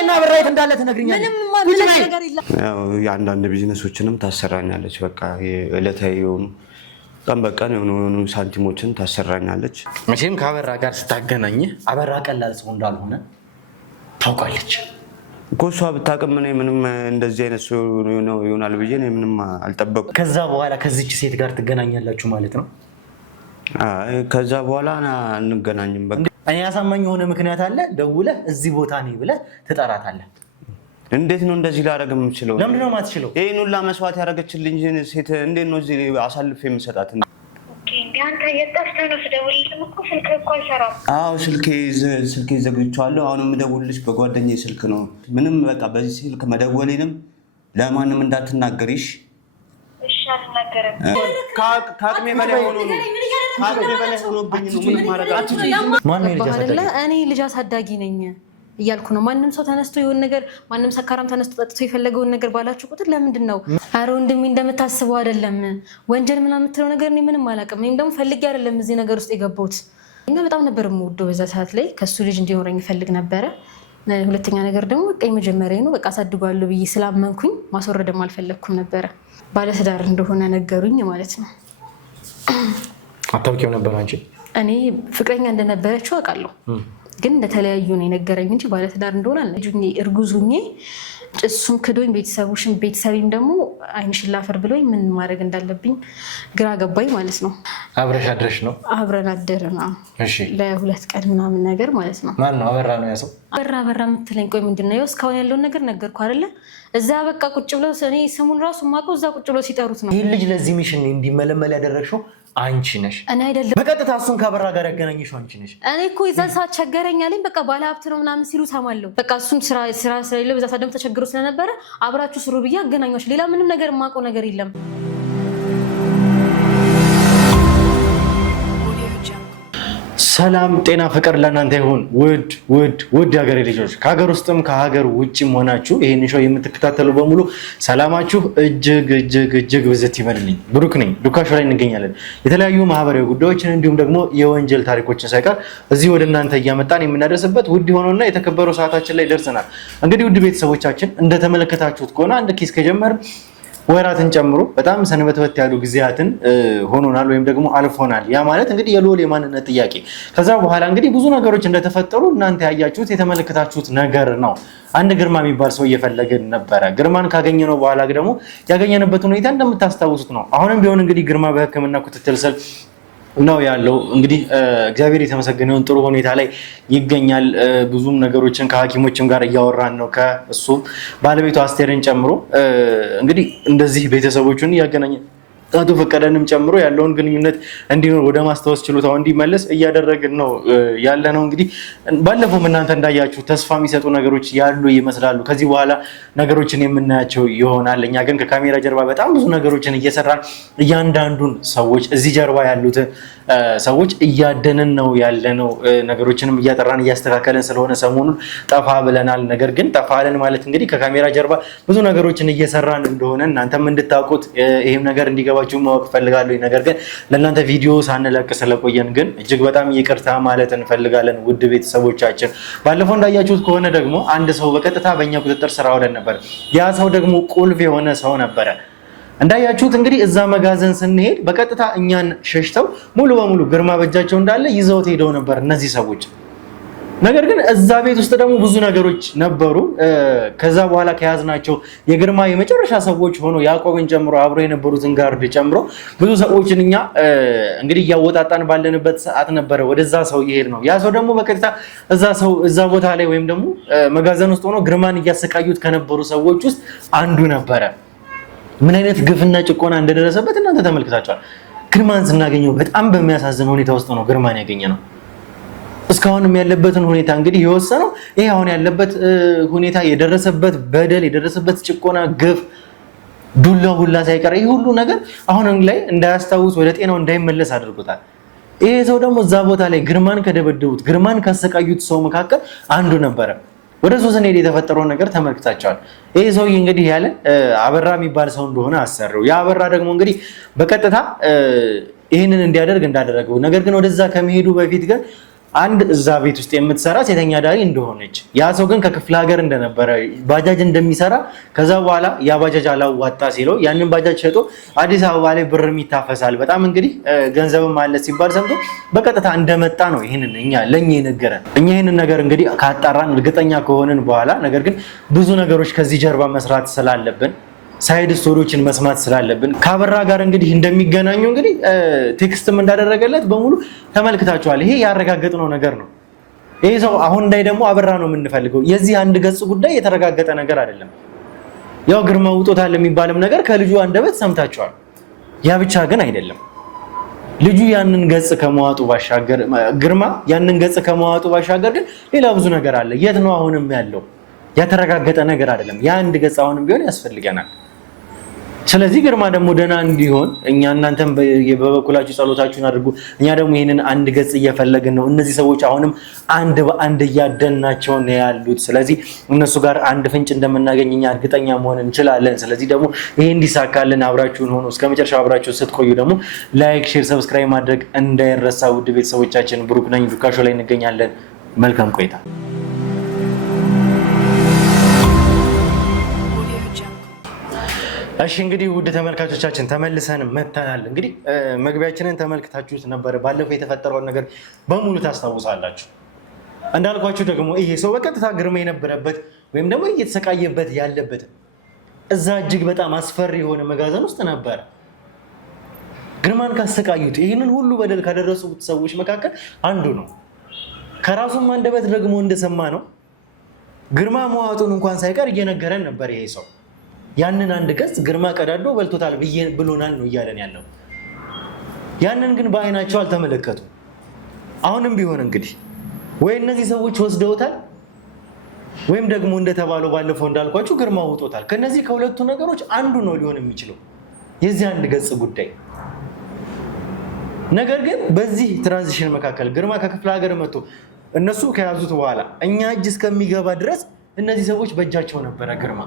ነይና አበራይት እንዳለ ትነግሪኛለሽ ምንም ነገር የለም ያው ያንዳንድ ቢዝነሶችንም ታሰራኛለች በቃ የዕለታዊ የሆኑ ቀን በቀን የሆኑ ሳንቲሞችን ታሰራኛለች መቼም ካበራ ጋር ስታገናኝ አበራ ቀላል ሰው እንዳልሆነ ታውቃለች ኮሷ ብታቀም እኔ ምንም እንደዚህ አይነት ሰው ይሆናል ብዬ እኔ ምንም አልጠበቅኩም ከዛ በኋላ ከዚች ሴት ጋር ትገናኛላችሁ ማለት ነው ከዛ በኋላ አንገናኝም በቃ እኔ ያሳማኝ የሆነ ምክንያት አለ ደውለህ እዚህ ቦታ ነኝ ብለህ ትጠራታለህ እንዴት ነው እንደዚህ ላደርግ የምችለው ለምንድን ነው የማትችለው ይሄን ሁላ መስዋዕት ያደረገችልኝ ሴት እንዴት ነው እዚህ አሳልፌ የምሰጣት እንዴ አንተ የጠፍተህ ነው ስደውልልህ እኮ ስልክ እኮ አይሰራም አዎ ስልኬ ዘግቼዋለሁ አሁን የምደውልልሽ በጓደኛዬ ስልክ ነው ምንም በቃ በዚህ ስልክ መደወሌንም ለማንም እንዳትናገሪሽ እሺ አልናገርም ከአቅሜ በላይ ሆኖብኝ ነው ምንም ማድረግ አትችልም ማን ነው ልጅ አሳዳጊ እኔ ልጅ አሳዳጊ ነኝ እያልኩ ነው ማንንም ሰው ተነስቶ ይሆን ነገር ማንንም ሰካራም ተነስቶ ጠጥቶ የፈለገውን ነገር ባላችሁ ቁጥር ለምንድን ነው አረ ወንድሜ እንደምታስበው አይደለም ወንጀል ምናምን የምትለው ነገር እኔ ምንም አላውቅም እኔም ደግሞ ፈልጌ አይደለም እዚህ ነገር ውስጥ የገባሁት እኛ በጣም ነበር የምወደው በዛ ሰዓት ላይ ከሱ ልጅ እንዲኖረኝ ፈልግ ነበረ ሁለተኛ ነገር ደግሞ በቃ የመጀመሪያ ነው በቃ አሳድጓለሁ ብዬ ስላመንኩኝ ማስወረድም አልፈለኩም ነበረ ባለትዳር እንደሆነ ነገሩኝ ማለት ነው አታውቂው ነበር አንቺ እኔ ፍቅረኛ እንደነበረችው አውቃለሁ ግን እንደተለያዩ ነው የነገረኝ እንጂ ባለትዳር እንደሆነ አልነጁኝ እርጉዙኝ እሱም ክዶኝ ቤተሰብም ደግሞ አይንሽን ላፈር ብሎኝ ምን ማድረግ እንዳለብኝ ግራ ገባኝ ማለት ነው አብረሽ አድረሽ ነው አብረን አደረና እሺ ለሁለት ቀን ምናምን ነገር ማለት ነው ማን ነው አበራ ነው ያሰው አበራ የምትለኝ ቆይ ምንድነው ያው እስካሁን ያለውን ነገር ነገርኩ አይደለ እዛ በቃ ቁጭ ብለው እኔ ስሙን ራሱ ማቀው እዛ ቁጭ ብለው ሲጠሩት ነው ይሄ ልጅ ለዚህ ሚሽን እንዲመለመል ያደረግሽው አንቺ ነሽ እኔ አይደለም በቀጥታ እሱን ካበራ ጋር ያገናኘሽው አንቺ ነሽ እኔ እኮ የዛን ሰዓት ቸገረኝ አለኝ በቃ ባለ ሀብት ነው ምናምን ሲሉ ሰማለሁ በቃ እሱን ስራ ስለሌለው በዛ ሰዓት ደግሞ ተቸግሮ ስለነበረ አብራችሁ ስሩ ብዬ አገናኛች ሌላ ምንም ነገር የማውቀው ነገር የለም ሰላም ጤና ፍቅር ለእናንተ ይሁን ውድ ሀገሬ ልጆች ከሀገር ውስጥም ከሀገር ውጭም ሆናችሁ ይሄን ሾው የምትከታተሉ በሙሉ ሰላማችሁ እጅግ ብዝት ይበልልኝ ብሩክ ነኝ ዱካሾ ላይ እንገኛለን የተለያዩ ማህበራዊ ጉዳዮችን እንዲሁም ደግሞ የወንጀል ታሪኮችን ሳይቀር እዚህ ወደ እናንተ እያመጣን የምናደርስበት ውድ ሆኖና የተከበረው ሰዓታችን ላይ ደርሰናል እንግዲህ ውድ ቤተሰቦቻችን እንደተመለከታችሁት ከሆነ አንድ ኬስ ከጀመር ወራትን ጨምሮ በጣም ሰንበትበት ያሉ ጊዜያትን ሆኖናል ወይም ደግሞ አልፎናል ያ ማለት እንግዲህ የልዑል የማንነት ጥያቄ ከዛ በኋላ እንግዲህ ብዙ ነገሮች እንደተፈጠሩ እናንተ ያያችሁት የተመለከታችሁት ነገር ነው አንድ ግርማ የሚባል ሰው እየፈለገን ነበረ ግርማን ካገኘነው በኋላ ደግሞ ያገኘንበት ሁኔታ እንደምታስታውሱት ነው አሁንም ቢሆን እንግዲህ ግርማ በሕክምና ክትትል ስር ነው ያለው እንግዲህ እግዚአብሔር የተመሰገነውን ጥሩ ሁኔታ ላይ ይገኛል ብዙም ነገሮችን ከሐኪሞችም ጋር እያወራን ነው ከእሱ ባለቤቱ አስቴርን ጨምሮ እንግዲህ እንደዚህ ቤተሰቦቹን ያገናኘ አቶ ፈቀደንም ጨምሮ ያለውን ግንኙነት እንዲኖር ወደ ማስተዋወስ ችሎታው እንዲመለስ እያደረግን ነው ያለ ነው እንግዲህ ባለፈው እናንተ እንዳያችሁ ተስፋ የሚሰጡ ነገሮች ያሉ ይመስላሉ ከዚህ በኋላ ነገሮችን የምናያቸው ይሆናል እኛ ግን ከካሜራ ጀርባ በጣም ብዙ ነገሮችን እየሰራን እያንዳንዱን ሰዎች እዚህ ጀርባ ያሉት ሰዎች እያደንን ነው ያለ ነው ነገሮችንም እያጠራን እያስተካከለን ስለሆነ ሰሞኑን ጠፋ ብለናል ነገር ግን ጠፋ አለን ማለት እንግዲህ ከካሜራ ጀርባ ብዙ ነገሮችን እየሰራን እንደሆነ እናንተም እንድታውቁት ይሄም ነገር እንዲገባ ማወቅ ፈልጋለሁ ነገር ግን ለእናንተ ቪዲዮ ሳንለቅ ስለቆየን ግን እጅግ በጣም ይቅርታ ማለት እንፈልጋለን ውድ ቤተሰቦቻችን ባለፈው እንዳያችሁት ከሆነ ደግሞ አንድ ሰው በቀጥታ በእኛ ቁጥጥር ስር አውለን ነበር ያ ሰው ደግሞ ቁልፍ የሆነ ሰው ነበረ እንዳያችሁት እንግዲህ እዛ መጋዘን ስንሄድ በቀጥታ እኛን ሸሽተው ሙሉ በሙሉ ግርማ በእጃቸው እንዳለ ይዘውት ሄደው ነበር እነዚህ ሰዎች ነገር ግን እዛ ቤት ውስጥ ደግሞ ብዙ ነገሮች ነበሩ ከዛ በኋላ ከያዝናቸው የግርማ የመጨረሻ ሰዎች ሆኖ ያዕቆብን ጨምሮ አብሮ የነበሩትን ጋርድ ጨምሮ ብዙ ሰዎችን እኛ እንግዲህ ያወጣጣን ባለንበት ሰዓት ነበረ ወደዛ ሰው ይሄድ ነው ያ ሰው ደግሞ በቀጥታ እዛ ቦታ ላይ ወይም ደግሞ መጋዘን ውስጥ ሆኖ ግርማን እያሰቃዩት ከነበሩ ሰዎች ውስጥ አንዱ ነበረ ምን አይነት ግፍና ጭቆና እንደደረሰበት እናንተ ተመልክታችኋል ግርማን ስናገኘው በጣም በሚያሳዝን ሁኔታ ውስጥ ነው ግርማን ያገኘነው እስካሁንም ያለበትን ሁኔታ እንግዲህ የወሰነው ይሄ አሁን ያለበት ሁኔታ የደረሰበት በደል የደረሰበት ጭቆና ግፍ ዱላ ሁላ ሳይቀር ይሄ ሁሉ ነገር አሁን ላይ እንዳያስታውስ ወደ ጤናው እንዳይመለስ አድርጎታል ይሄ ሰው ደግሞ እዛ ቦታ ላይ ግርማን ከደበደቡት ግርማን ካሰቃዩት ሰው መካከል አንዱ ነበረ ወደ ሶስት ሄድ የተፈጠረው ነገር ተመልክታችኋል ይሄ ሰው እንግዲህ ያለ አበራ የሚባል ሰው እንደሆነ አሰረው ያ አበራ ደግሞ እንግዲህ በቀጥታ ይሄንን እንዲያደርግ እንዳደረገው ነገር ግን ወደዛ ከመሄዱ በፊት ግን አንድ እዛ ቤት ውስጥ የምትሰራ ሴተኛ ዳሪ እንደሆነች ያ ሰው ግን ከክፍለ ሀገር እንደነበረ ባጃጅ እንደሚሰራ ከዛ በኋላ ያ ባጃጅ አላዋጣ ሲለው ያንን ባጃጅ ሸጦ አዲስ አበባ ላይ ብርም ይታፈሳል በጣም እንግዲህ ገንዘብም አለ ሲባል ሰምቶ በቀጥታ እንደመጣ ነው ይሄንን ለኛ የነገረን። እኛ ይሄንን ነገር እንግዲህ ካጣራን እርግጠኛ ከሆነን በኋላ ነገር ግን ብዙ ነገሮች ከዚህ ጀርባ መስራት ስላለብን ሳይድ ስቶሪዎችን መስማት ስላለብን ከአበራ ጋር እንግዲህ እንደሚገናኙ እንግዲህ ቴክስትም እንዳደረገለት በሙሉ ተመልክታችኋል። ይሄ ያረጋገጥነው ነገር ነው። ይሄ ሰው አሁን ላይ ደግሞ አበራ ነው የምንፈልገው። የዚህ አንድ ገጽ ጉዳይ የተረጋገጠ ነገር አይደለም። ያው ግርማ ውጦታል የሚባልም ነገር ከልጁ አንደበት ሰምታችኋል። ያ ብቻ ግን አይደለም። ልጁ ያንን ገጽ ከመዋጡ ባሻገር ግርማ ያንን ገጽ ከመዋጡ ባሻገር ግን ሌላ ብዙ ነገር አለ። የት ነው አሁንም ያለው? ያተረጋገጠ ነገር አይደለም። ያ አንድ ገጽ አሁንም ቢሆን ያስፈልገናል። ስለዚህ ግርማ ደግሞ ደህና እንዲሆን እኛ እናንተም በበኩላችሁ ጸሎታችሁን አድርጉ። እኛ ደግሞ ይሄንን አንድ ገጽ እየፈለግን ነው። እነዚህ ሰዎች አሁንም አንድ በአንድ እያደናቸው ነው ያሉት። ስለዚህ እነሱ ጋር አንድ ፍንጭ እንደምናገኝ እኛ እርግጠኛ መሆን እንችላለን። ስለዚህ ደግሞ ይሄ እንዲሳካልን አብራችሁን ሆኖ እስከመጨረሻው አብራችሁ ስትቆዩ ደግሞ ላይክ፣ ሼር፣ ሰብስክራይብ ማድረግ እንዳይረሳ። ውድ ቤተሰቦቻችን ብሩክ ነኝ፣ ዱካሾ ላይ እንገኛለን። መልካም ቆይታ። እሺ እንግዲህ ውድ ተመልካቾቻችን ተመልሰን መተናል። እንግዲህ መግቢያችንን ተመልክታችሁት ነበር። ባለፈው የተፈጠረውን ነገር በሙሉ ታስታውሳላችሁ። እንዳልኳችሁ ደግሞ ይሄ ሰው በቀጥታ ግርማ የነበረበት ወይም ደግሞ እየተሰቃየበት ያለበት እዛ እጅግ በጣም አስፈሪ የሆነ መጋዘን ውስጥ ነበር። ግርማን ካሰቃዩት ይህንን ሁሉ በደል ካደረሱት ሰዎች መካከል አንዱ ነው። ከራሱም አንደበት ደግሞ እንደሰማ ነው ግርማ መዋጡን እንኳን ሳይቀር እየነገረን ነበር ይሄ ሰው። ያንን አንድ ገጽ ግርማ ቀዳዶ በልቶታል ብሎናል ነው እያለን ያለው። ያንን ግን በአይናቸው አልተመለከቱ። አሁንም ቢሆን እንግዲህ ወይ እነዚህ ሰዎች ወስደውታል ወይም ደግሞ እንደተባለው ባለፈው እንዳልኳችሁ ግርማ ውጦታል። ከነዚህ ከሁለቱ ነገሮች አንዱ ነው ሊሆን የሚችለው የዚህ አንድ ገጽ ጉዳይ። ነገር ግን በዚህ ትራንዚሽን መካከል ግርማ ከክፍለ ሀገር መጥቶ እነሱ ከያዙት በኋላ እኛ እጅ እስከሚገባ ድረስ እነዚህ ሰዎች በእጃቸው ነበረ ግርማ።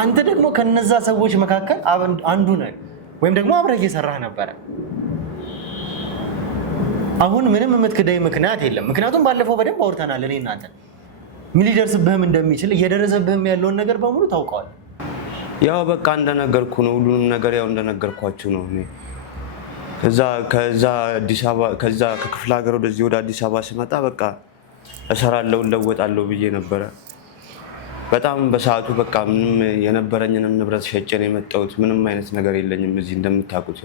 አንተ ደግሞ ከነዛ ሰዎች መካከል አንዱ ነህ ወይም ደግሞ አብረህ እየሰራህ ነበረ። አሁን ምንም የምትክዳይ ምክንያት የለም። ምክንያቱም ባለፈው በደንብ አውርተናል። እኔ እናንተ ምን ሊደርስብህም እንደሚችል እየደረሰብህም ያለውን ነገር በሙሉ ታውቀዋል። ያው በቃ እንደነገርኩ ነው። ሁሉንም ነገር ያው እንደነገርኳችሁ ነው። እኔ ከዛ ከክፍለ ሀገር ወደዚህ ወደ አዲስ አበባ ስመጣ በቃ እሰራለሁ እለወጣለሁ ብዬ ነበረ። በጣም በሰዓቱ በቃ ምንም የነበረኝንም ንብረት ሸጬ ነው የመጣሁት። ምንም አይነት ነገር የለኝም እዚህ እንደምታውቁት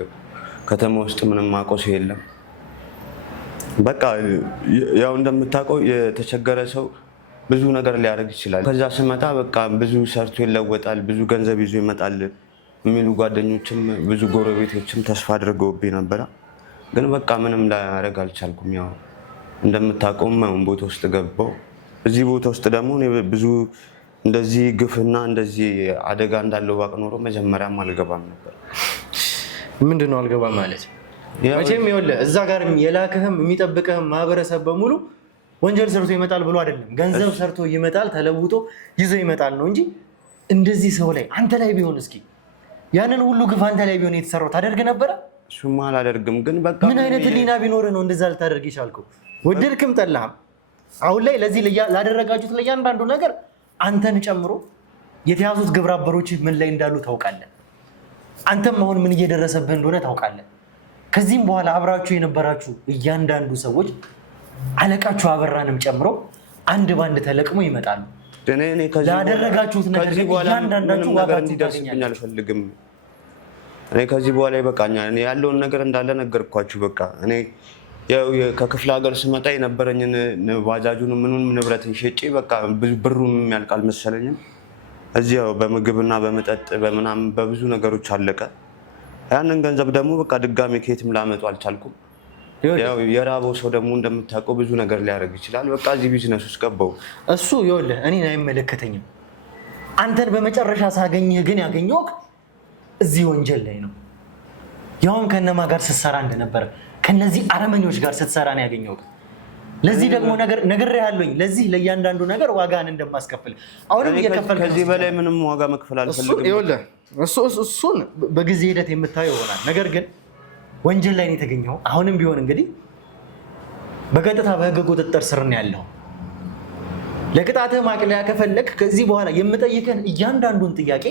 ከተማ ውስጥ ምንም አቆስ የለም። በቃ ያው እንደምታውቀው የተቸገረ ሰው ብዙ ነገር ሊያደርግ ይችላል። ከዛ ስመጣ በቃ ብዙ ሰርቶ ይለወጣል፣ ብዙ ገንዘብ ይዞ ይመጣል የሚሉ ጓደኞችም ብዙ ጎረቤቶችም ተስፋ አድርገውብኝ ነበረ። ግን በቃ ምንም ላያደርግ አልቻልኩም። ያው እንደምታውቀውም ቦታ ውስጥ ገባው። እዚህ ቦታ ውስጥ ደግሞ ብዙ እንደዚህ ግፍና እንደዚህ አደጋ እንዳለው ባቅ ኖሮ መጀመሪያም አልገባም ነበር። ምንድነው አልገባም ማለት? መቼም ይኸውልህ እዛ ጋር የላክህም የሚጠብቅህም ማህበረሰብ በሙሉ ወንጀል ሰርቶ ይመጣል ብሎ አይደለም፣ ገንዘብ ሰርቶ ይመጣል፣ ተለውጦ ይዞ ይመጣል ነው እንጂ እንደዚህ ሰው ላይ አንተ ላይ ቢሆን እስኪ ያንን ሁሉ ግፍ አንተ ላይ ቢሆን የተሰራው ታደርግ ነበረ? እሱማ አላደርግም። ግን በቃ ምን አይነት ህሊና ቢኖርህ ነው እንደዛ ልታደርግ ይቻልከው? ወደድክም ጠላህም አሁን ላይ ለዚህ ላደረጋችሁት ለእያንዳንዱ ነገር አንተን ጨምሮ የተያዙት ግብረ አበሮች ምን ላይ እንዳሉ ታውቃለህ። አንተም አሁን ምን እየደረሰብህ እንደሆነ ታውቃለህ። ከዚህም በኋላ አብራችሁ የነበራችሁ እያንዳንዱ ሰዎች አለቃችሁ አበራንም ጨምሮ አንድ ባንድ ተለቅሞ ይመጣሉ። ላደረጋችሁት ነገር እያንዳንዳችሁ ዋጋችሁ ታገኛላችሁ። አልፈልግም። እኔ ከዚህ በኋላ ይበቃኛል። እኔ ያለውን ነገር እንዳለ ነገርኳችሁ። በቃ እኔ ከክፍለ ሀገር ስመጣ የነበረኝን ባጃጁን ምኑን ንብረትን ሸጬ በቃ ብሩም የሚያልቅ አልመሰለኝም። እዚያው በምግብና በመጠጥ በምናምን በብዙ ነገሮች አለቀ። ያንን ገንዘብ ደግሞ በቃ ድጋሜ ከየትም ላመጡ አልቻልኩም። ያው የራበው ሰው ደግሞ እንደምታውቀው ብዙ ነገር ሊያደርግ ይችላል። በቃ እዚህ ቢዝነስ ውስጥ ገባው። እሱ ይኸውልህ እኔን አይመለከተኝም። አንተን በመጨረሻ ሳገኝህ ግን ያገኘሁህ እዚህ ወንጀል ላይ ነው። ያውም ከነማ ጋር ስትሰራ እንደነበረ ከነዚህ አረመኞች ጋር ስትሰራ ነው ያገኘሁት። ለዚህ ደግሞ ነግሬሃለሁኝ። ለዚህ ለእያንዳንዱ ነገር ዋጋን እንደማስከፍል አሁንም እየከፈልኩ። ከዚህ በላይ ምንም ዋጋ መክፈል አልፈልግም። ይኸውልህ እሱን በጊዜ ሂደት የምታየው ይሆናል። ነገር ግን ወንጀል ላይ ነው የተገኘው። አሁንም ቢሆን እንግዲህ በቀጥታ በህግ ቁጥጥር ስር ነው ያለው። ለቅጣትህ ማቅለያ ከፈለግ ከዚህ በኋላ የምጠይቅህን እያንዳንዱን ጥያቄ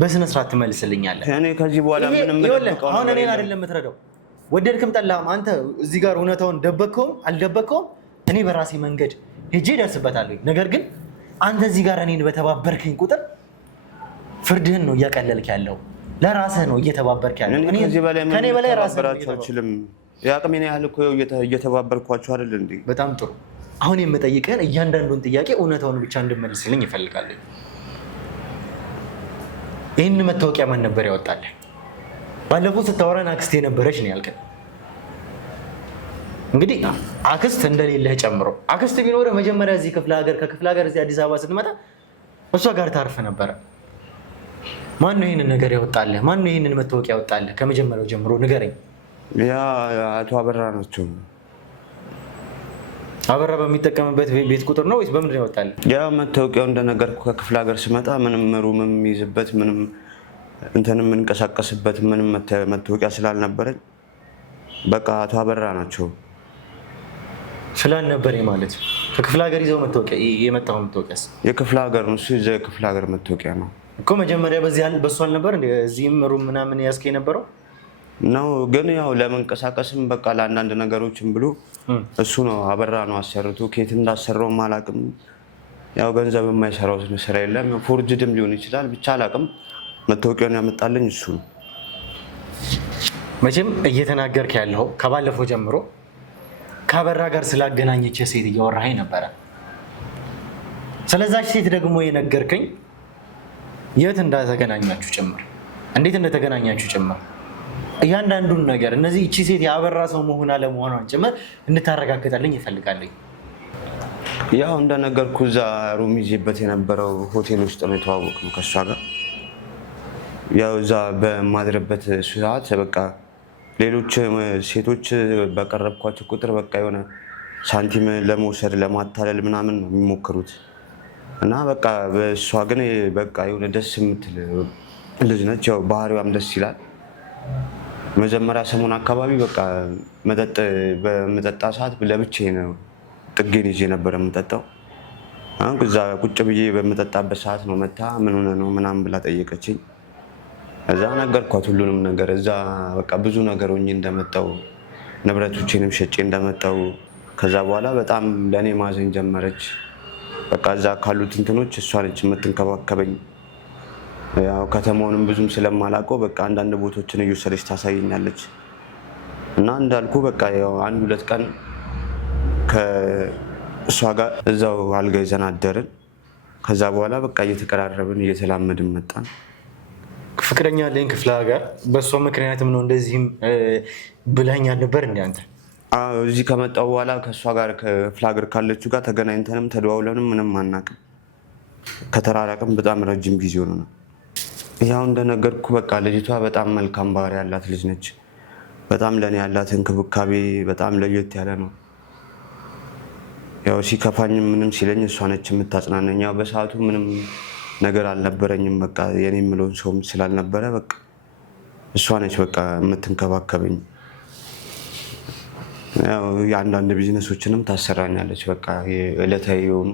በስነ ስርዓት ትመልስልኛለህ። እኔ ከዚህ በኋላ ምንም የምጠብቀው አሁን እኔን አይደለም የምትረዳው። ወደድክም ጠላህም አንተ እዚህ ጋር እውነታውን ደበቅከውም አልደበቅከውም እኔ በራሴ መንገድ ሄጄ እደርስበታለሁ። ነገር ግን አንተ እዚህ ጋር እኔን በተባበርክኝ ቁጥር ፍርድህን ነው እያቀለልክ ያለው፣ ለራስህ ነው እየተባበርክ ያለው። ከኔ በላይ ራስህ አልችልም። የአቅሜን ያህል እኮ እየተባበርኳቸው አይደል እንዴ? በጣም ጥሩ። አሁን የምጠይቅህን እያንዳንዱን ጥያቄ እውነታውን ብቻ እንድመልስልኝ ይፈልጋለሁ። ይህን መታወቂያ ማን ነበር ያወጣልህ? ባለፈው ስታወራን አክስት የነበረች ነው ያልከን። እንግዲህ አክስት እንደሌለህ ጨምሮ አክስት ቢኖርህ መጀመሪያ እዚህ ከክፍለ ሀገር እዚህ አዲስ አበባ ስትመጣ እሷ ጋር ታርፍ ነበረ። ማን ነው ይህንን ነገር ያወጣልህ? ማን ነው ይህንን መታወቂያ ያወጣልህ? ከመጀመሪያው ጀምሮ ንገረኝ። ያ አቶ አበራ ናቸው። አበራ በሚጠቀምበት ቤት ቁጥር ነው ወይስ በምንድን ነው ያወጣልህ? ያ መታወቂያው እንደነገርኩህ ከክፍለ ሀገር ስመጣ ምንም ሩም የሚይዝበት ምንም እንትን የምንቀሳቀስበት ምንም መታወቂያ ስላልነበረኝ በቃ አቶ አበራ ናቸው። ስላልነበረኝ ማለት ከክፍለ ሀገር ይዘው መታወቂያ የመጣው መታወቂያስ የክፍለ ሀገር ነው። እሱ የክፍለ ሀገር መታወቂያ ነው እኮ። መጀመሪያ በሱ አልነበር እንደ እዚህም ሩም ምናምን ያስከኝ ነበረው ነው። ግን ያው ለመንቀሳቀስም በቃ ለአንዳንድ ነገሮችም ብሎ እሱ ነው አበራ ነው አሰርቶ። ከየት እንዳሰራውም አላውቅም። ያው ገንዘብ የማይሰራው ስራ የለም። ፎርጅድም ሊሆን ይችላል ብቻ አላውቅም። መታወቂያውን ያመጣልኝ እሱ ነው። መቼም እየተናገርክ ያለው ከባለፈው ጀምሮ ከአበራ ጋር ስላገናኘች ሴት እያወራኸኝ ነበረ። ስለዛች ሴት ደግሞ የነገርከኝ የት እንደተገናኛችሁ ጭምር፣ እንዴት እንደተገናኛችሁ ጭምር እያንዳንዱን ነገር እነዚህ እቺ ሴት የአበራ ሰው መሆን አለመሆኗን ጭምር እንድታረጋግጠልኝ ይፈልጋለኝ። ያው እንደነገርኩ እዛ ሩም ይዤበት የነበረው ሆቴል ውስጥ ነው የተዋወቅነው ከእሷ ጋር። ያው እዛ በማድረበት ሰዓት በቃ ሌሎች ሴቶች በቀረብኳቸው ቁጥር በቃ የሆነ ሳንቲም ለመውሰድ ለማታለል ምናምን ነው የሚሞክሩት እና በቃ በእሷ ግን በቃ የሆነ ደስ የምትል ልጅ ነች። ያው ባህሪዋም ደስ ይላል። መጀመሪያ ሰሞን አካባቢ በቃ መጠጥ በመጠጣ ሰዓት ለብቻዬ ነው ጥጌን ይዤ ነበር የምጠጣው። አሁን እዛ ቁጭ ብዬ በምጠጣበት ሰዓት ነው መታ ምን ሆነ ነው ምናምን ብላ ጠየቀችኝ። እዛ ነገርኳት ሁሉንም ነገር። እዛ በቃ ብዙ ነገር ሆኜ እንደመጣው ንብረቶቼንም ሸጬ እንደመጣው ከዛ በኋላ በጣም ለእኔ ማዘን ጀመረች። በቃ እዛ ካሉት እንትኖች እሷ ነች የምትንከባከበኝ። ያው ከተማውንም ብዙም ስለማላውቀው በቃ አንዳንድ ቦታዎችን እየወሰደች ታሳየኛለች እና እንዳልኩ በቃ ያው 1-2 ቀን ከእሷ ጋር እዛው አልጋ ይዘን አደርን። ከዛ በኋላ በቃ እየተቀራረብን እየተላመድን መጣን። ፍቅረኛ አለኝ ክፍለ ሀገር፣ በእሷ ምክንያትም ነው እንደዚህም ብለኸኛል ነበር እንደ አንተ? እዚህ ከመጣሁ በኋላ ከእሷ ጋር ክፍለ ሀገር ካለችው ጋር ተገናኝተንም ተደዋውለንም ምንም አናውቅም። ከተራራቅም በጣም ረጅም ጊዜ ሆነ ነው። ያው እንደነገርኩ በቃ ልጅቷ በጣም መልካም ባህሪ ያላት ልጅ ነች። በጣም ለእኔ ያላት እንክብካቤ በጣም ለየት ያለ ነው። ያው ሲከፋኝም ምንም ሲለኝ እሷ ነች የምታጽናነኝ። ያው በሰዓቱ ምንም ነገር አልነበረኝም። በቃ የኔ የምለውን ሰውም ስላልነበረ በቃ እሷ ነች በቃ የምትንከባከበኝ። ያው የአንዳንድ ቢዝነሶችንም ታሰራኛለች። በቃ ዕለታዊ የሆኑ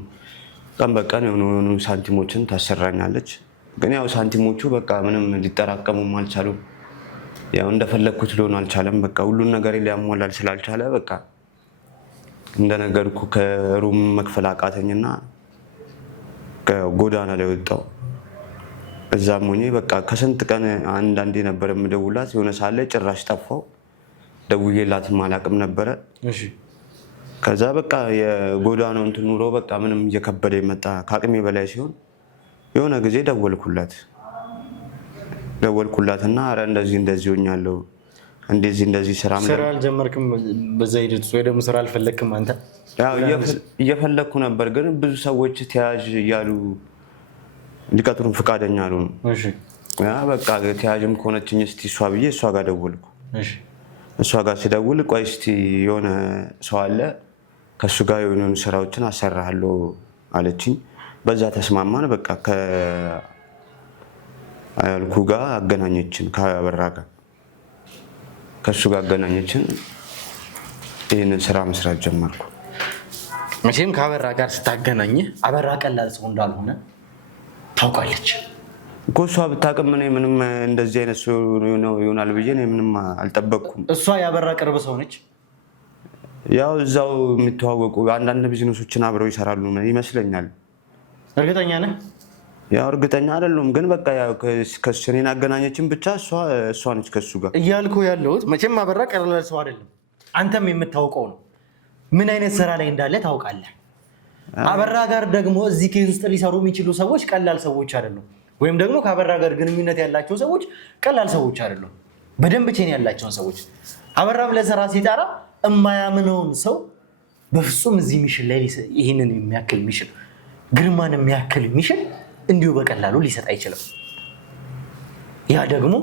ቀን በቀን የሆኑ ሳንቲሞችን ታሰራኛለች። ግን ያው ሳንቲሞቹ በቃ ምንም ሊጠራቀሙም አልቻሉም። ያው እንደፈለግኩት ሊሆን አልቻለም። በቃ ሁሉን ነገር ሊያሟላል ስላልቻለ በቃ እንደነገርኩ ከሩም መክፈል አቃተኝና ጎዳና ላይ ወጣሁ። እዛም ሆኜ በቃ ከስንት ቀን አንዳንዴ ነበር የምደውላት። የሆነ ሰዓት ላይ ጭራሽ ጠፋሁ። ደውዬላትም አላውቅም ነበረ። ከዛ በቃ የጎዳናው እንትን ኑሮ በቃ ምንም እየከበደ መጣ። ከአቅሜ በላይ ሲሆን የሆነ ጊዜ ደወልኩላትና ኧረ እንደዚህ ሆኛለሁ፣ እንደዚህ ስራ አልጀመርክም? በዛ ሂደት ወይ ደግሞ ስራ አልፈለግክም አንተ? ያው እየፈለግኩ ነበር፣ ግን ብዙ ሰዎች ተያዥ እያሉ ሊቀጥሩን ፈቃደኛ አልሆኑ። በቃ ተያዥም ከሆነችኝ እስቲ እሷ ብዬ እሷ ጋር ደወልኩ። እሷ ጋር ሲደውል ቆይ እስቲ የሆነ ሰው አለ ከእሱ ጋር የሆኑ ስራዎችን አሰራሃለሁ አለችኝ። በዛ ተስማማን። በቃ ከአያልኩ ጋር አገናኘችን፣ ከአበራ ጋር ከእሱ ጋር አገናኘችን። ይህንን ስራ መስራት ጀመርኩ። መቼም ከአበራ ጋር ስታገናኝ አበራ ቀላል ሰው እንዳልሆነ ታውቃለች እኮ። እሷ ብታውቅም እኔ ምንም እንደዚህ አይነት ሰው ይሆናል ብዬ ምንም አልጠበቅኩም። እሷ የአበራ ቅርብ ሰው ነች። ያው እዛው የሚተዋወቁ አንዳንድ ቢዝነሶችን አብረው ይሰራሉ ይመስለኛል። እርግጠኛ ነህ? ያው እርግጠኛ አይደለም፣ ግን በቃ እኔን አገናኘችን ብቻ እሷ ነች ከሱ ጋር እያልኩ ያለሁት። መቼም አበራ ቀላል ሰው አይደለም። አንተም የምታውቀው ነው። ምን አይነት ስራ ላይ እንዳለ ታውቃለህ። አበራ ጋር ደግሞ እዚህ ኬዝ ውስጥ ሊሰሩ የሚችሉ ሰዎች ቀላል ሰዎች አይደሉም። ወይም ደግሞ ከአበራ ጋር ግንኙነት ያላቸው ሰዎች ቀላል ሰዎች አይደሉም። በደንብ ቼን ያላቸውን ሰዎች አበራም ለስራ ሲጠራ የማያምነውን ሰው በፍጹም እዚህ ሚሽን ላይ ይህንን የሚያክል ሚሽን ግርማን የሚያክል ሚሽን እንዲሁ በቀላሉ ሊሰጥ አይችልም። ያ ደግሞ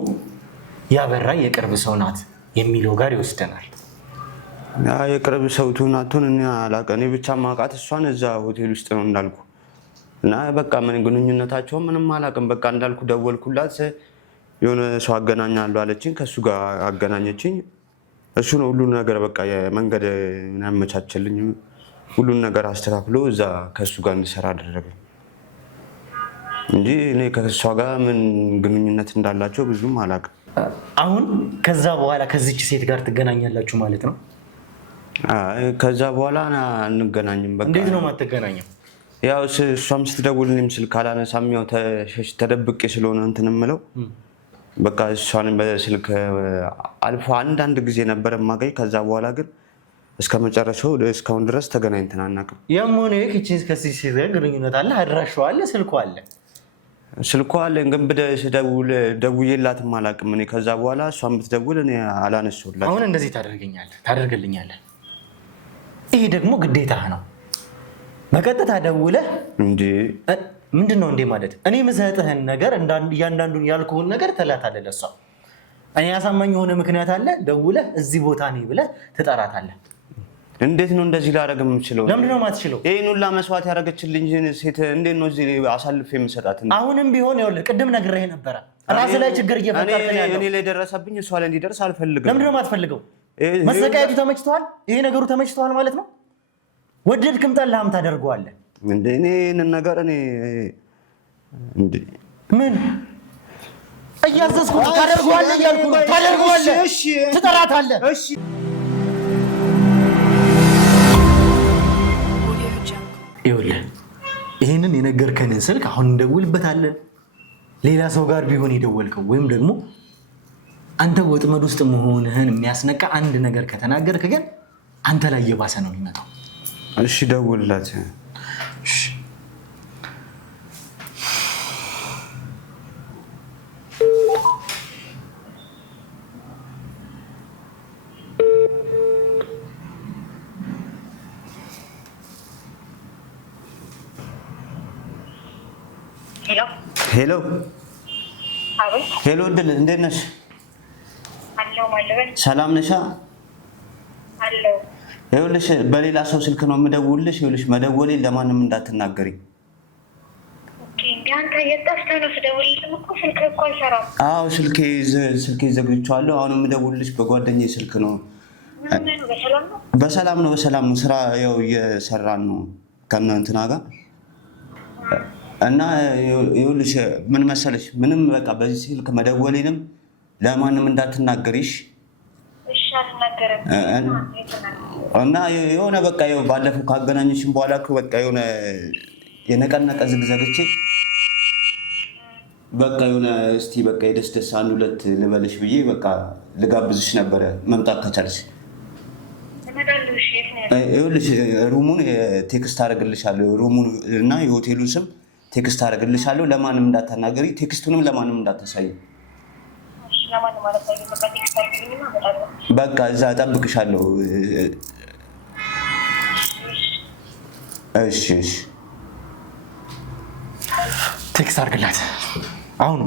ያበራ የቅርብ ሰው ናት የሚለው ጋር ይወስደናል። የቅርብ ሰው ናቱን እኔ አላውቅም። እኔ ብቻ ማውቃት እሷን እዛ ሆቴል ውስጥ ነው እንዳልኩ እና በቃ ምን ግንኙነታቸው ምንም አላውቅም። በቃ እንዳልኩ ደወልኩላት፣ የሆነ ሰው አገናኛለሁ አለችኝ። ከእሱ ጋር አገናኘችኝ። እሱ ነው ሁሉን ነገር በቃ የመንገድ ያመቻቸልኝ፣ ሁሉን ነገር አስተካክሎ እዛ ከእሱ ጋር እንዲሰራ አደረገ እንጂ እኔ ከእሷ ጋር ምን ግንኙነት እንዳላቸው ብዙም አላውቅም። አሁን ከዛ በኋላ ከዚች ሴት ጋር ትገናኛላችሁ ማለት ነው? ከዛ በኋላ አንገናኝም። በቃ እንዴት ነው የማትገናኘው? ያው እሷም ስትደውል እኔም ስልክ አላነሳም። ያው ተደብቄ ስለሆነ እንትን የምለው በቃ እሷን በስልክ አልፎ አንዳንድ ጊዜ ነበር የማገኝ። ከዛ በኋላ ግን እስከ መጨረሻው እስካሁን ድረስ ተገናኝተን አናውቅም። የምሆነ ከቺንስ ከዚህ ሴት ጋር ግንኙነት አለ? አድራሻው አለ? ስልኩ አለ? ስልኳ አለኝ፣ ግን ደውዬላትም አላውቅም እኔ። ከዛ በኋላ እሷን ብትደውል እኔ አላነሳሁላትም። አሁን እንደዚህ ታደርግልኛለህ? ይሄ ደግሞ ግዴታ ነው። በቀጥታ ደውለህ እንዴ ምንድን ነው እንዴ ማለት እኔ የምሰጥህን ነገር እያንዳንዱን ያልኩህን ነገር ትላታለህ ለእሷ። እኔ ያሳማኝ የሆነ ምክንያት አለ፣ ደውለህ እዚህ ቦታ ነኝ ብለህ ትጠራታለህ። እንዴት ነው እንደዚህ ላደርግ የምችለው? ለምንድን ነው የማትችለው? ይሄን ሁላ መስዋዕት ያደረገችልኝ ሴት እንዴት ነው እዚህ አሳልፌ የምሰጣት? አሁንም ቢሆን ይኸውልህ ቅድም ነግሬህ ነበረ፣ ራስህ ላይ ችግር እየፈጠርክ ነው ያለው። እኔ ላይ ደረሰብኝ እሷ ላይ እንዲደርስ አልፈልግም። ለምንድን ነው የማትፈልገው? መሰቃየቱ ተመችቶሃል? ይሄ ነገሩ ተመችቶሃል ማለት ነው? ወደድክም ጠላህም ታደርገዋለህ። እኔ ይህንን ነገር ምን እያዘዝኩህ ታደርገዋለህ እያልኩህ ነው። ታደርገዋለህ፣ ትጠራታለህ። ይኸውልህ ይህንን የነገርከንን ስልክ አሁን እንደውልበታለን። ሌላ ሰው ጋር ቢሆን የደወልከው ወይም ደግሞ አንተ ወጥመድ ውስጥ መሆንህን የሚያስነቃ አንድ ነገር ከተናገርክ ግን አንተ ላይ እየባሰ ነው የሚመጣው። እሺ ደውልላት። ሄሎ ሄሎ፣ እድል እንዴት ነሽ? ሰላም ነሻ? ይኸውልሽ በሌላ ሰው ስልክ ነው የምደውልልሽ። ይኸውልሽ መደወሌ ለማንም እንዳትናገሪ። አዎ ስልኬ ዘግቼዋለሁ። አሁን የምደውልልሽ በጓደኛዬ ስልክ ነው። በሰላም ነው ስራ ያው እየሰራን ነው ከእነ እንትና ጋር እና ይኸውልሽ ምን መሰለሽ፣ ምንም በቃ በዚህ ስልክ መደወሌንም ለማንም እንዳትናገሪሽ እና የሆነ በቃ ባለፈው ካገናኘሽን በኋላ በቃ የሆነ የነቀነቀ ዝግዘግቼ በቃ የሆነ እስቲ በቃ የደስደስ አንድ ሁለት ልበልሽ ብዬ በቃ ልጋብዝሽ ነበረ መምጣት ከቻልሽ። ይኸውልሽ ሩሙን ቴክስት አደርግልሻለሁ፣ ሩሙን እና የሆቴሉን ስም ቴክስት አደርግልሻለሁ። ለማንም እንዳታናገሪ፣ ቴክስቱንም ለማንም እንዳታሳይ። በቃ እዛ እጠብቅሻለሁ። እሺ ቴክስት አድርግላት አሁን።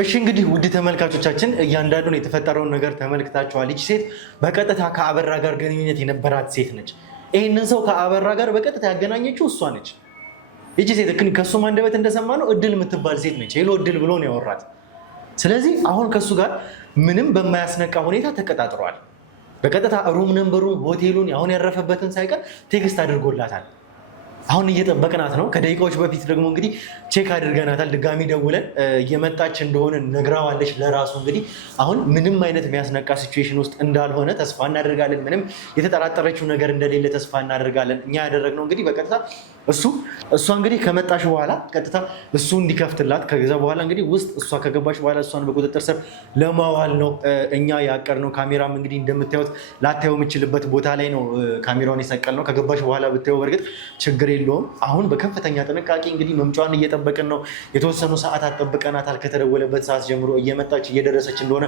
እሺ እንግዲህ ውድ ተመልካቾቻችን እያንዳንዱን የተፈጠረውን ነገር ተመልክታችኋል። ይቺ ሴት በቀጥታ ከአበራ ጋር ግንኙነት የነበራት ሴት ነች። ይህንን ሰው ከአበራ ጋር በቀጥታ ያገናኘችው እሷ ነች። ይቺ ሴት ከእሱም አንደበት እንደሰማ ነው እድል የምትባል ሴት ነች። ሄሎ እድል ብሎ ነው ያወራት። ስለዚህ አሁን ከሱ ጋር ምንም በማያስነቃ ሁኔታ ተቀጣጥረዋል። በቀጥታ ሩም ነምበሩን ሆቴሉን አሁን ያረፈበትን ሳይቀር ቴክስት አድርጎላታል። አሁን እየጠበቅናት ነው። ከደቂቃዎች በፊት ደግሞ እንግዲህ ቼክ አድርገናታል። ድጋሚ ደውለን እየመጣች እንደሆነ ነግራዋለች ለራሱ። እንግዲህ አሁን ምንም አይነት የሚያስነቃ ሲቹዌሽን ውስጥ እንዳልሆነ ተስፋ እናደርጋለን። ምንም የተጠራጠረችው ነገር እንደሌለ ተስፋ እናደርጋለን። እኛ ያደረግነው እንግዲህ በቀጥታ እሷ እንግዲህ ከመጣሽ በኋላ ቀጥታ እሱ እንዲከፍትላት፣ ከዛ በኋላ እንግዲህ ውስጥ እሷ ከገባሽ በኋላ እሷን በቁጥጥር ስር ለማዋል ነው እኛ ያቀድነው። ካሜራም እንግዲህ እንደምታዩት ላታየው የምችልበት ቦታ ላይ ነው ካሜራውን የሰቀልነው። ከገባሽ በኋላ ብታየው በእርግጥ ችግር የለውም። አሁን በከፍተኛ ጥንቃቄ እንግዲህ መምጫዋን እየጠበቅን ነው። የተወሰኑ ሰዓታት ጠብቀናታል። ከተደወለበት ሰዓት ጀምሮ እየመጣች እየደረሰች እንደሆነ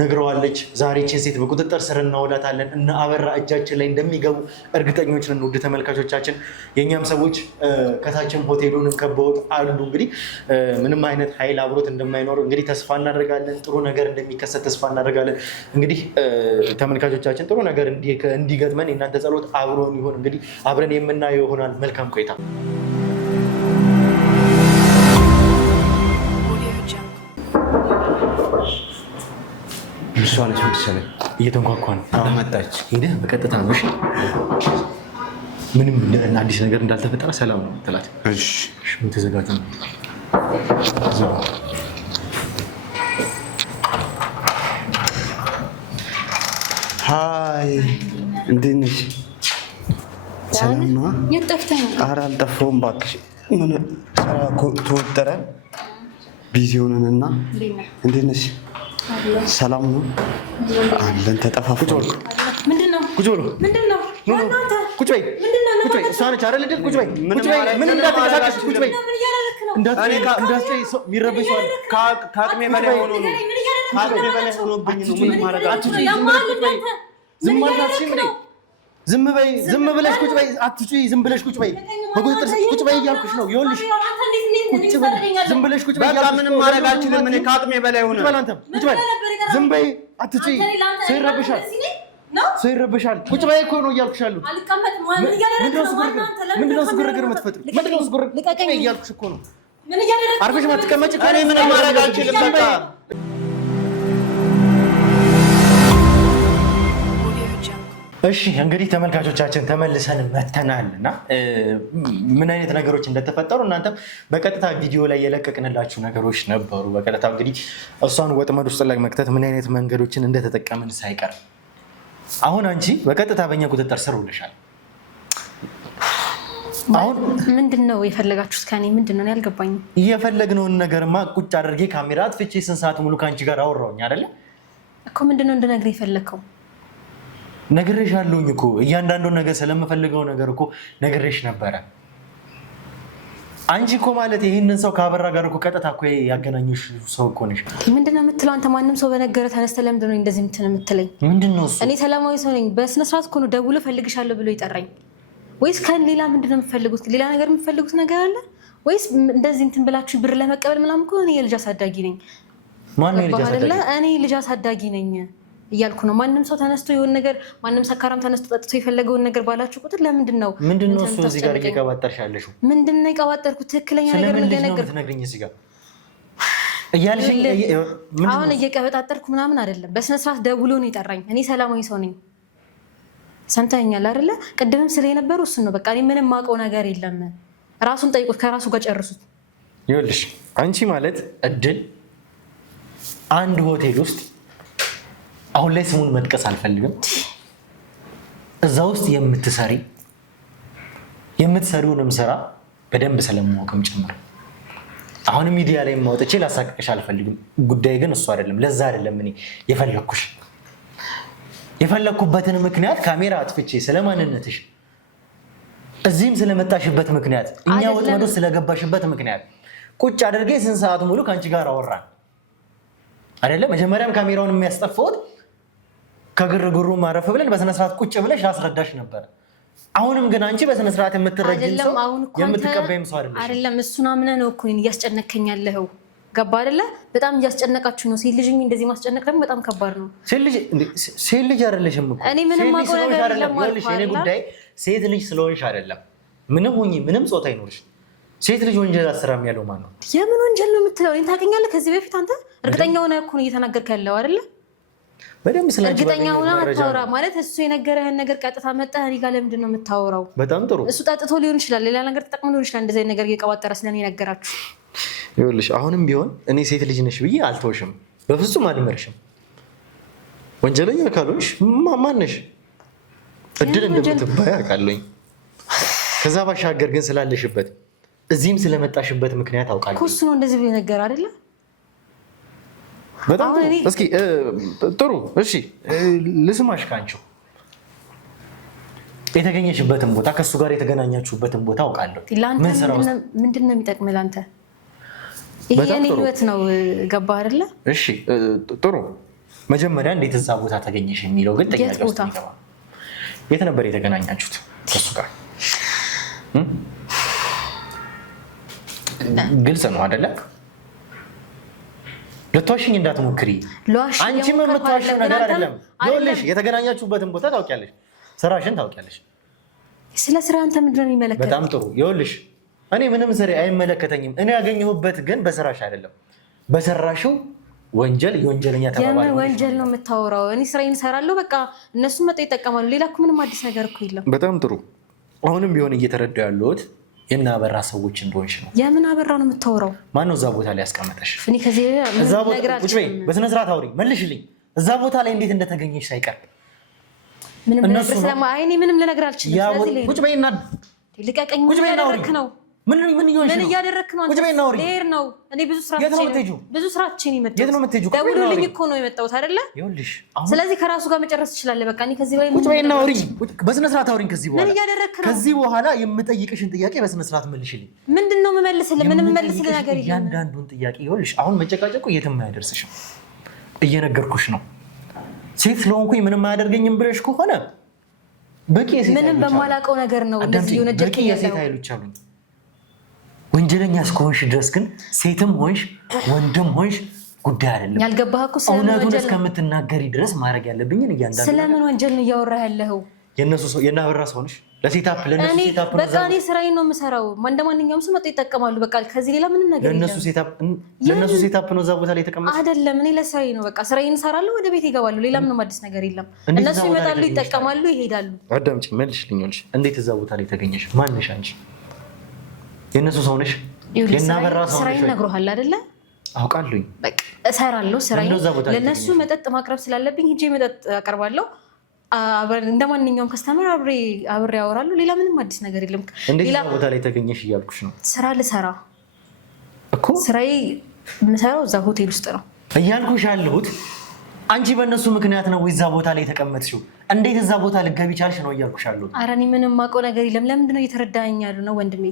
ነግረዋለች። ዛሬ ችን ሴት በቁጥጥር ስር እናውላታለን። እነ አበራ እጃችን ላይ እንደሚገቡ እርግጠኞች ነን። ውድ ተመልካቾቻችን የእኛም ሰዎች ከታችን ሆቴሉንም ከበውት አሉ። እንግዲህ ምንም አይነት ኃይል አብሮት እንደማይኖር እንግዲህ ተስፋ እናደርጋለን። ጥሩ ነገር እንደሚከሰት ተስፋ እናደርጋለን። እንግዲህ ተመልካቾቻችን ጥሩ ነገር እንዲገጥመን የእናንተ ጸሎት አብሮን ይሁን። እንግዲህ አብረን የምናየው ይሆናል። መልካም ቆይታ። እሷ ነች መሰለኝ እየተንኳኳ ነው። መጣች። ሄደህ በቀጥታ ነው ምንም አዲስ ነገር እንዳልተፈጠረ ሰላም ነው ትላት። እሺ ተዘጋጁ ነው። ሃይ እንዴት ነሽ? ሰላም ነው? የት ጠፍተህ ነው? ኧረ አልጠፋሁም እባክሽ። ምን ስራ ተወጠረን ቢዚ ሆነንና። እንዴት ነሽ? ሰላም ነው አለን። ተጠፋፋን። ምንድን ነው? ቁጭ በሉ። ምንድን ነው? ቁጭ በይ። ቁጭ በይ። እሷ ነች አይደል? ቁጭ በይ። ምን እንዳትንቀሳቀሽ ቁጭ በይ። እንዳትጨይ ሰው የሚረብሸዋል። ከአቅሜ በላይ ሆኖ ነው። ከአቅሜ በላይ ሆኖብኝ ነው። ምን ማድረግ አትችይ። ዝም አልካትሽም እንዴ? ዝም በይ። ዝም ብለሽ ቁጭ በይ። አትጩይ። ዝም ብለሽ ቁጭ በይ። በቁጥጥር ቁጭ በይ እያልኩሽ ነው። ይኸውልሽ ቁጭ በይ። ዝም ብለሽ ቁጭ በይ። በቃ ምንም ማድረግ አልችልም። እኔ ከአቅሜ በላይ ሆነ። ቁጭ በል አንተም ቁጭ በል። ዝም በይ። አትጩይ። ሰው ይረብሻል። ሰው ይረብሻል። ቁጭ በይ እኮ ነው እያልኩሽ ያሉት። ምንድን ነው እሱ ግርግር የምትፈጥሪው? ምንድን ነው እሱ ግርግር እያልኩሽ እኮ ነው። አርፈሽ ማትቀመጭ? እኔ ምንም ማድረግ አልችልም። በቃ እሺ እንግዲህ ተመልካቾቻችን ተመልሰን መተናል እና ምን አይነት ነገሮች እንደተፈጠሩ እናንተም በቀጥታ ቪዲዮ ላይ የለቀቅንላችሁ ነገሮች ነበሩ። በቀጥታ እንግዲህ እሷን ወጥመድ ውስጥ ለመክተት ምን አይነት መንገዶችን እንደተጠቀምን ሳይቀር አሁን አንቺ በቀጥታ በእኛ ቁጥጥር ስር ውለሻል። አሁን ምንድን ነው የፈለጋችሁት ከእኔ? ምንድን ነው ያልገባኝ? የፈለግነውን ነገርማ ቁጭ አድርጌ ካሜራ አጥፍቼ ስንት ሰዓት ሙሉ ከአንቺ ጋር አወራሁኝ አይደለ እኮ። ምንድን ነው እንድነግርህ የፈለግከው? ነግሬሻለሁኝ እኮ እያንዳንዱን ነገር ስለምፈልገው ነገር እኮ ነግሬሽ ነበረ። አንቺ እኮ ማለት ይህንን ሰው ከአበራ ጋር እኮ ቀጥታ እኮ ያገናኘሽ ሰው እኮ ነሽ። ምንድን ነው የምትለው አንተ? ማንም ሰው በነገረ ተነስተህ ለምንድን ነው እንደዚህ የምትለኝ? ምንድን ነው እሱ? እኔ ሰላማዊ ሰው ነኝ። በስነስርዓት እኮ ነው ደውሎ እፈልግሻለሁ ብሎ ይጠራኝ። ወይስ ከሌላ ምንድን ነው የምትፈልጉት? ሌላ ነገር የምትፈልጉት ነገር አለ ወይስ እንደዚህ እንትን ብላችሁ ብር ለመቀበል ምናምን? እኮ እኔ የልጅ አሳዳጊ ነኝ። ማነው የልጅ አሳዳጊ? እኔ ልጅ አሳዳጊ ነኝ እያልኩ ነው። ማንም ሰው ተነስቶ የሆነ ነገር ማንም ሰካራም ተነስቶ ጠጥቶ የፈለገውን ነገር ባላችሁ ቁጥር ለምንድን ነው እሱ እዚህ ጋር እየቀባጠርሽ ያለሽው? ምንድን ነው የቀባጠርኩት? ትክክለኛ ነገር ነው የምትነግሪኝ እዚህ ጋር እያልሽ። አሁን እየቀበጣጠርኩ ምናምን አይደለም። በስነ ስርዓት ደውሎ ነው የጠራኝ። እኔ ሰላማዊ ሰው ነኝ። ሰምተኸኛል አይደለ? ቅድምም ስለ የነበረው እሱን ነው። በቃ እኔ ምንም ማውቀው ነገር የለም። ራሱን ጠይቁት፣ ከራሱ ጋር ጨርሱት። ይኸውልሽ አንቺ ማለት እድል አንድ ሆቴል ውስጥ አሁን ላይ ስሙን መጥቀስ አልፈልግም። እዛ ውስጥ የምትሰሪውንም ስራ በደንብ ስለማወቅም ጭምር አሁንም ሚዲያ ላይ ማውጣቼ ላሳቀቅሽ አልፈልግም። ጉዳይ ግን እሱ አይደለም። ለዛ አይደለም እኔ የፈለኩበትን ምክንያት ካሜራ አጥፍቼ ስለማንነትሽ እዚህም ስለመጣሽበት ምክንያት እኛ ወጥመዶ ስለገባሽበት ምክንያት ቁጭ አድርጌ ስንት ሰዓት ሙሉ ከአንቺ ጋር አወራን አይደለ? መጀመሪያም ካሜራውን የሚያስጠፋውት ከግርግሩ ማረፍ ብለን በስነስርዓት ቁጭ ብለሽ ላስረዳሽ ነበር። አሁንም ግን አንቺ በስነስርዓት የምትረጅን ሰው የምትቀበይም ሰው አይደለም። እሱን አምነህ ነው እኮ እያስጨነከኝ ያለኸው። ገባ አይደለ? በጣም እያስጨነቃችሁ ነው። ሴት ልጅ እንደዚህ ማስጨነቅ ደግሞ በጣም ከባድ ነው። ሴት ልጅ አይደለሽም እኮ። እኔ ምንም ማቆ ነገር የለም። እኔ ጉዳይ ሴት ልጅ ስለሆንሽ አይደለም። ምንም ሁኚ፣ ምንም ጾታ አይኖርሽ። ሴት ልጅ ወንጀል አትሰራም ያለው ማን ነው? የምን ወንጀል ነው የምትለው? እኔን ታውቀኛለህ ከዚህ በፊት አንተ እርግጠኛ ሆነህ እኮ ነው እየተናገርክ ያለው አይደለ? በደንብ ስለዚህ እርግጠኛ ሆነህ አታውራ ማለት እሱ የነገረህን ነገር ቀጥታ መጣህ እኔ ጋር ለምንድን ነው የምታወራው? በጣም ጥሩ። እሱ ጠጥቶ ሊሆን ይችላል፣ ሌላ ነገር ተጠቅሞ ሊሆን ይችላል። እንደዚህ ነገር እየቀባጠረ ስለኔ ነገራችሁ። ይኸውልሽ አሁንም ቢሆን እኔ ሴት ልጅ ነሽ ብዬ አልተውሽም፣ በፍጹም አልመርሽም። ወንጀለኛ ካልሆንሽ ማነሽ? እድል እንደምትባይ አውቃለሁኝ። ከዛ ባሻገር ግን ስላለሽበት እዚህም ስለመጣሽበት ምክንያት አውቃለሁ እኮ። እሱ ነው እንደዚህ ብሎ ነገር አይደለ? በጣም ጥሩ። እስኪ ጥሩ እሺ፣ ልስማሽ። ካንቺው የተገኘሽበትን ቦታ ከእሱ ጋር የተገናኛችሁበትን ቦታ አውቃለሁ። ምንድን ነው የሚጠቅምህ ለአንተ? ይሄ የኔ ህይወት ነው። ገባህ አይደለ? እሺ ጥሩ። መጀመሪያ እንዴት እዛ ቦታ ተገኘሽ የሚለው ግን ጥያቄ ውስጥ ይገባ። የት ነበር የተገናኛችሁት ከእሱ ጋር? ግልጽ ነው አይደለ? ልትዋሽኝ እንዳትሞክሪ። አንቺም የምትዋሽው ነገር አይደለም። ይኸውልሽ የተገናኛችሁበትን ቦታ ታውቂያለሽ፣ ስራሽን ታውቂያለሽ። ስለ ስራ አንተ ምንድን ነው የሚመለከተው? በጣም ጥሩ። ይኸውልሽ እኔ ምንም ስራ አይመለከተኝም። እኔ ያገኘሁበት ግን በስራሽ አይደለም፣ በሰራሽው ወንጀል የወንጀለኛ ተባባሪ። የምን ወንጀል ነው የምታወራው? እኔ ስራዬን እሰራለሁ፣ በቃ እነሱ መጥተው ይጠቀማሉ። ሌላ እኮ ምንም አዲስ ነገር እኮ የለም። በጣም ጥሩ። አሁንም ቢሆን እየተረዳሁ ያለሁት የእነ አበራ ሰዎች እንደሆንሽ ነው። የምን አበራ ነው የምታወራው? ማነው እዛ ቦታ ላይ ያስቀመጠሽ? እኔ ከዚህ ቁጭ በይ፣ በስነ ስርዓት አውሪ፣ መልሽልኝ። እዛ ቦታ ላይ እንዴት እንደተገኘሽ ሳይቀር ምንም ነገር ስለማ አይኔ ምንም ልነግር አልችልም። ስለዚህ ቁጭ በይና ልቀቀኝ። ምን እያደረክ ነው? ምን እያደረክ ነው? ልሄድ ነው። እኔ ብዙ ስራ ትቼ ነው የመጣሁት። ደውሎልኝ እኮ ነው የመጣሁት አይደለ? ስለዚህ ከራሱ ጋር መጨረስ ትችላለህ። በቃ እኔ ከዚህ በላይ ቁጭ በይና አውሪኝ፣ በስነ ስርዓት አውሪኝ። ምን እያደረክ ነው? ከዚህ በኋላ የምጠይቅሽን ጥያቄ በስነ ስርዓት መልሽልኝ። ምንድን ነው የምመልስልህ? ምንም የምመልስልህ ነገር የለም። እያንዳንዱን ጥያቄ ይኸውልሽ፣ አሁን መጨቃጨቁ የትም አያደርስሽም። እየነገርኩሽ ነው። ሴት ስለሆንኩኝ ምንም አያደርገኝም ብለሽ ከሆነ በቂ የሴት ምንም በማላውቀው ነገር ነው እንደዚህ የሆነ በቂ የሴት ኃይሎች አሉኝ። ወንጀለኛ እስከሆንሽ ድረስ ግን ሴትም ሆንሽ ወንድም ሆንሽ ጉዳይ አይደለም። ያልገባህ እኮ እውነቱን እስከምትናገሪ ድረስ ማድረግ ያለብኝን እያንዳንዱ። ስለምን ወንጀል ነው እያወራህ ያለኸው? የእነሱ ሰው የናበራ ሰው ነሽ። ለሴታፕ ለነሱ ሴታፕ ነው። በቃ እኔ ስራዬን ነው የምሰራው። እንደ ማንኛውም ሰው መጥተው ይጠቀማሉ። በቃ ከዚህ ሌላ ምንም ነገር የለም። ለነሱ ሴታፕ ነው እዛ ቦታ ላይ የተቀመጠው አይደለም። እኔ ለስራዬ ነው። በቃ ስራዬን እሰራለሁ፣ ወደ ቤት ይገባሉ። ሌላ ምንም አዲስ ነገር የለም። እነሱ ይመጣሉ፣ ይጠቀማሉ፣ ይሄዳሉ። አዳምጪ፣ መልሽልኝ። እንዴት እዛ ቦታ ላይ ተገኘሽ? ማን ነሽ አንቺ? የእነሱ ሰው ነሽ? የናበራ ሰው ነሽ? ስራዬን ነግሮሃል አይደለ? አውቃለሁኝ። በቃ እሰራለሁ ስራዬን። ለነሱ መጠጥ ማቅረብ ስላለብኝ ሂጄ መጠጥ አቀርባለሁ። እንደ ማንኛውም ከስተመር አብሬ ያወራሉ። ሌላ ምንም አዲስ ነገር የለም። እንዴት ቦታ ላይ ተገኘሽ እያልኩሽ ነው። ስራ ልሰራ እኮ ስራዬ የምሰራው እዛ ሆቴል ውስጥ ነው እያልኩሽ ያለሁት። አንቺ በእነሱ ምክንያት ነው እዛ ቦታ ላይ የተቀመጥሽው። እንዴት እዛ ቦታ ልትገቢ ቻልሽ ነው እያልኩሽ ያለሁት። ኧረ እኔ ምንም የማውቀው ነገር የለም። ለምንድን ነው እየተረዳኸኝ ያለው ነው ወንድሜ?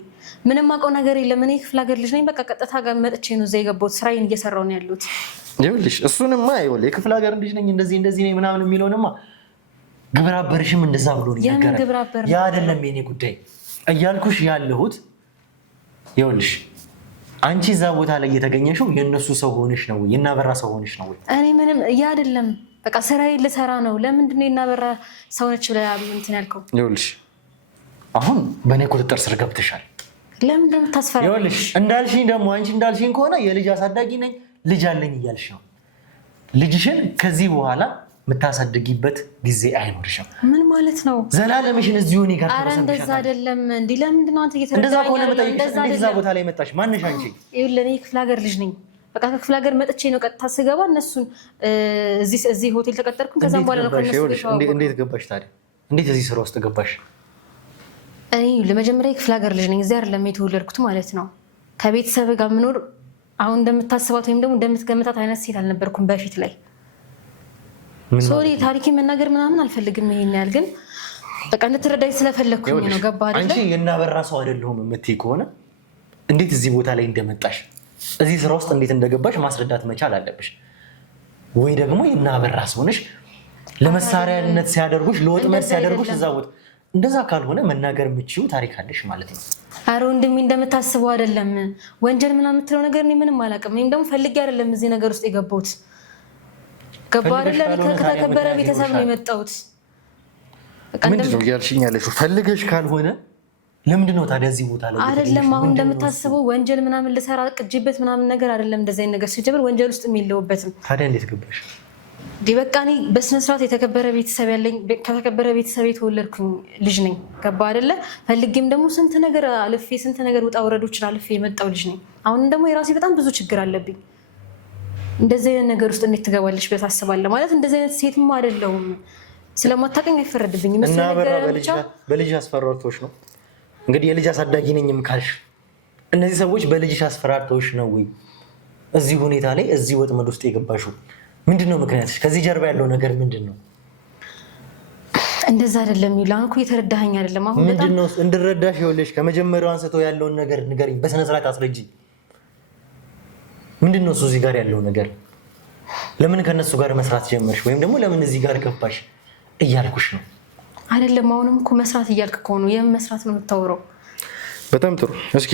ምንም የማውቀው ነገር የለም። እኔ ክፍለ ሀገር ልጅ ነኝ። በቃ ቀጥታ ጋር መጥቼ ነው እዛ የገባሁት። ስራዬን እየሰራሁ ነው ያለሁት። ይኸውልሽ እሱንማ ይኸውልሽ የክፍለ ሀገር ልጅ ነኝ እንደዚህ ነኝ ምናምን የሚለውንማ ግብረ አበርሽም እንደዛ ብሎ ነው ይነገራል። ያ አይደለም የኔ ጉዳይ እያልኩሽ ያለሁት። ይኸውልሽ አንቺ እዛ ቦታ ላይ የተገኘሽው የእነሱ ሰው ሆነሽ ነው፣ የናበራ ሰው ሆነሽ ነው ወይ? እኔ ምንም ያ አይደለም። በቃ ስራዬን ልሰራ ነው። ለምንድን ነው የናበራ ሰው ነች ብለህ እንትን ያልከው? ይኸውልሽ አሁን በእኔ ቁጥጥር ስር ገብተሻል። ለምንድን ነው የምታስፈራው? ይኸውልሽ እንዳልሽኝ ደግሞ አንቺ እንዳልሽኝ ከሆነ የልጅ አሳዳጊ ነኝ ልጅ አለኝ እያልሽ ነው። ልጅሽን ከዚህ በኋላ የምታሳድጊበት ጊዜ አይኖርሽም። ምን ማለት ነው? ዘላለምሽን እዚሁ እኔ ጋር ተሰምተሻል። እንደዛ አይደለም እንዴ? ለምንድን ነው አንተ እየተረዳኸኝ? እንደዛ ቦታ ላይ መጣሽ? ማንሽ አንቺ? ይኸውልህ እኔ ክፍለ ሀገር ልጅ ነኝ። በቃ ከክፍለ ሀገር መጥቼ ነው ቀጥታ ስገባ እነሱን እዚህ ሆቴል ተቀጠርኩኝ። ከዛም በኋላ ነው ከነሱ ጋር። እንዴት ገባሽ ታዲያ? እንዴት እዚህ ስራ ውስጥ ገባሽ? እኔ ለመጀመሪያ ክፍለ ሀገር ልጅ ነኝ። እዚህ አይደለም የተወለድኩት ማለት ነው። ከቤተሰብ ጋር የምኖር አሁን እንደምታስባት ወይም ደግሞ እንደምትገምታት አይነት ሴት አልነበርኩም በፊት ላይ። ሶሪ ታሪኬን መናገር ምናምን አልፈልግም። ይሄን ያህል ግን በቃ እንድትረዳኝ ስለፈለግኩኝ ነው። ገባህ አይደል? አንቺ የናበራ ሰው አይደለሁም የምትይ ከሆነ እንዴት እዚህ ቦታ ላይ እንደመጣሽ እዚህ ስራ ውስጥ እንዴት እንደገባሽ ማስረዳት መቻል አለብሽ። ወይ ደግሞ የናበራ ሰው ነሽ ለመሳሪያነት ሲያደርጉሽ ለወጥመድ ሲያደርጉሽ እዛ ቦታ። እንደዛ ካልሆነ መናገር የምችይው ታሪክ አለሽ ማለት ነው። ኧረ ወንድሜ እንደምታስበው አይደለም። ወንጀል ምናምን የምትለው ነገር እኔ ምንም አላውቅም። ወይም ደግሞ ፈልጌ አይደለም እዚህ ነገር ውስጥ የገባሁት። ገባህ አይደለ? ከተከበረ ቤተሰብ ነው የመጣሁት። ምንድን ነው እያልሽኝ ያለሽው? ፈልገሽ ካልሆነ ለምንድን ነው ታዲያ እዚህ ቦታ ላይ አይደለም አሁን እንደምታስበው ወንጀል ምናምን ልሰራ ቅጅበት ምናምን ነገር አይደለም። እንደዚህ አይነት ነገር ሲጀምር ወንጀል ውስጥ የሚለውበትም። ታዲያ እንዴት ገባሽ? በቃ እኔ በስነ ስርዓት የተከበረ ቤተሰብ ያለኝ ከተከበረ ቤተሰብ የተወለድኩኝ ልጅ ነኝ። ገባ አይደለ? ፈልጌም ደግሞ ስንት ነገር አልፌ ስንት ነገር ውጣ ውረዶችን አልፌ የመጣው ልጅ ነኝ። አሁን ደግሞ የራሴ በጣም ብዙ ችግር አለብኝ። እንደዚህ አይነት ነገር ውስጥ እንዴት ትገባለች ብለህ ታስባለህ? ማለት እንደዚህ አይነት ሴትም አይደለሁም። ስለማታውቀኝ አይፈረድብኝም። እና በልጅ አስፈራርቶሽ ነው እንግዲህ የልጅ አሳዳጊ ነኝም ካልሽ እነዚህ ሰዎች በልጅሽ አስፈራርቶሽ ነው ወይ እዚህ ሁኔታ ላይ እዚህ ወጥመድ ውስጥ የገባሽው? ምንድነው ምክንያትሽ? ከዚህ ጀርባ ያለው ነገር ምንድነው? እንደዛ አይደለም ይላል እኮ የተረዳኸኝ አይደለም። አሁን ምንድነው እንድረዳሽ ይኸውልሽ ከመጀመሪያው አንስቶ ያለውን ነገር ንገሪኝ፣ በስነ ስርዓት አስረጂኝ። ምንድነው እሱ እዚህ ጋር ያለው ነገር? ለምን ከነሱ ጋር መስራት ጀመርሽ? ወይም ደግሞ ለምን እዚህ ጋር ገባሽ እያልኩሽ ነው። አይደለም አሁንም እኮ መስራት እያልክ ከሆነ የምን መስራት ነው የምታወራው? በጣም ጥሩ። እስኪ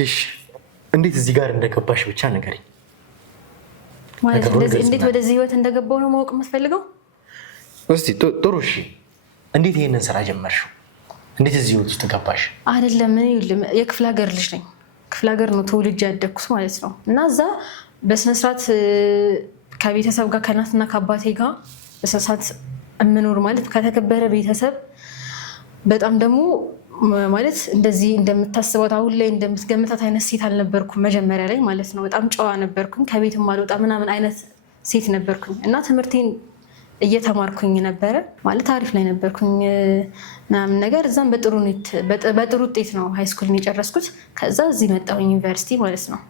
እንዴት እዚህ ጋር እንደገባሽ ብቻ ንገሪኝ። ማለት እንደዚህ እንዴት ወደዚህ ህይወት እንደገባው ነው ማወቅ የምትፈልገው? እስቲ ጥሩ እሺ፣ እንዴት ይሄንን ስራ ጀመርሽው? እንዴት እዚህ ህይወት ውስጥ ገባሽ? አይደለም እኔ የክፍለ ሀገር ልጅ ነኝ። ክፍለ ሀገር ነው ተወልጄ ያደግኩት ማለት ነው። እና እዛ በስነ ስርዓት ከቤተሰብ ጋር ከእናትና ከአባቴ ጋር በስነ ስርዓት እምኖር ማለት ከተከበረ ቤተሰብ በጣም ደግሞ ማለት እንደዚህ እንደምታስባት አሁን ላይ እንደምትገምታት አይነት ሴት አልነበርኩም መጀመሪያ ላይ ማለት ነው። በጣም ጨዋ ነበርኩኝ፣ ከቤትም አልወጣ ምናምን አይነት ሴት ነበርኩኝ እና ትምህርቴን እየተማርኩኝ ነበረ ማለት አሪፍ ላይ ነበርኩኝ ምናምን ነገር። እዛም በጥሩ ውጤት ነው ሃይስኩልን የጨረስኩት። ከዛ እዚህ መጣሁኝ ዩኒቨርሲቲ ማለት ነው።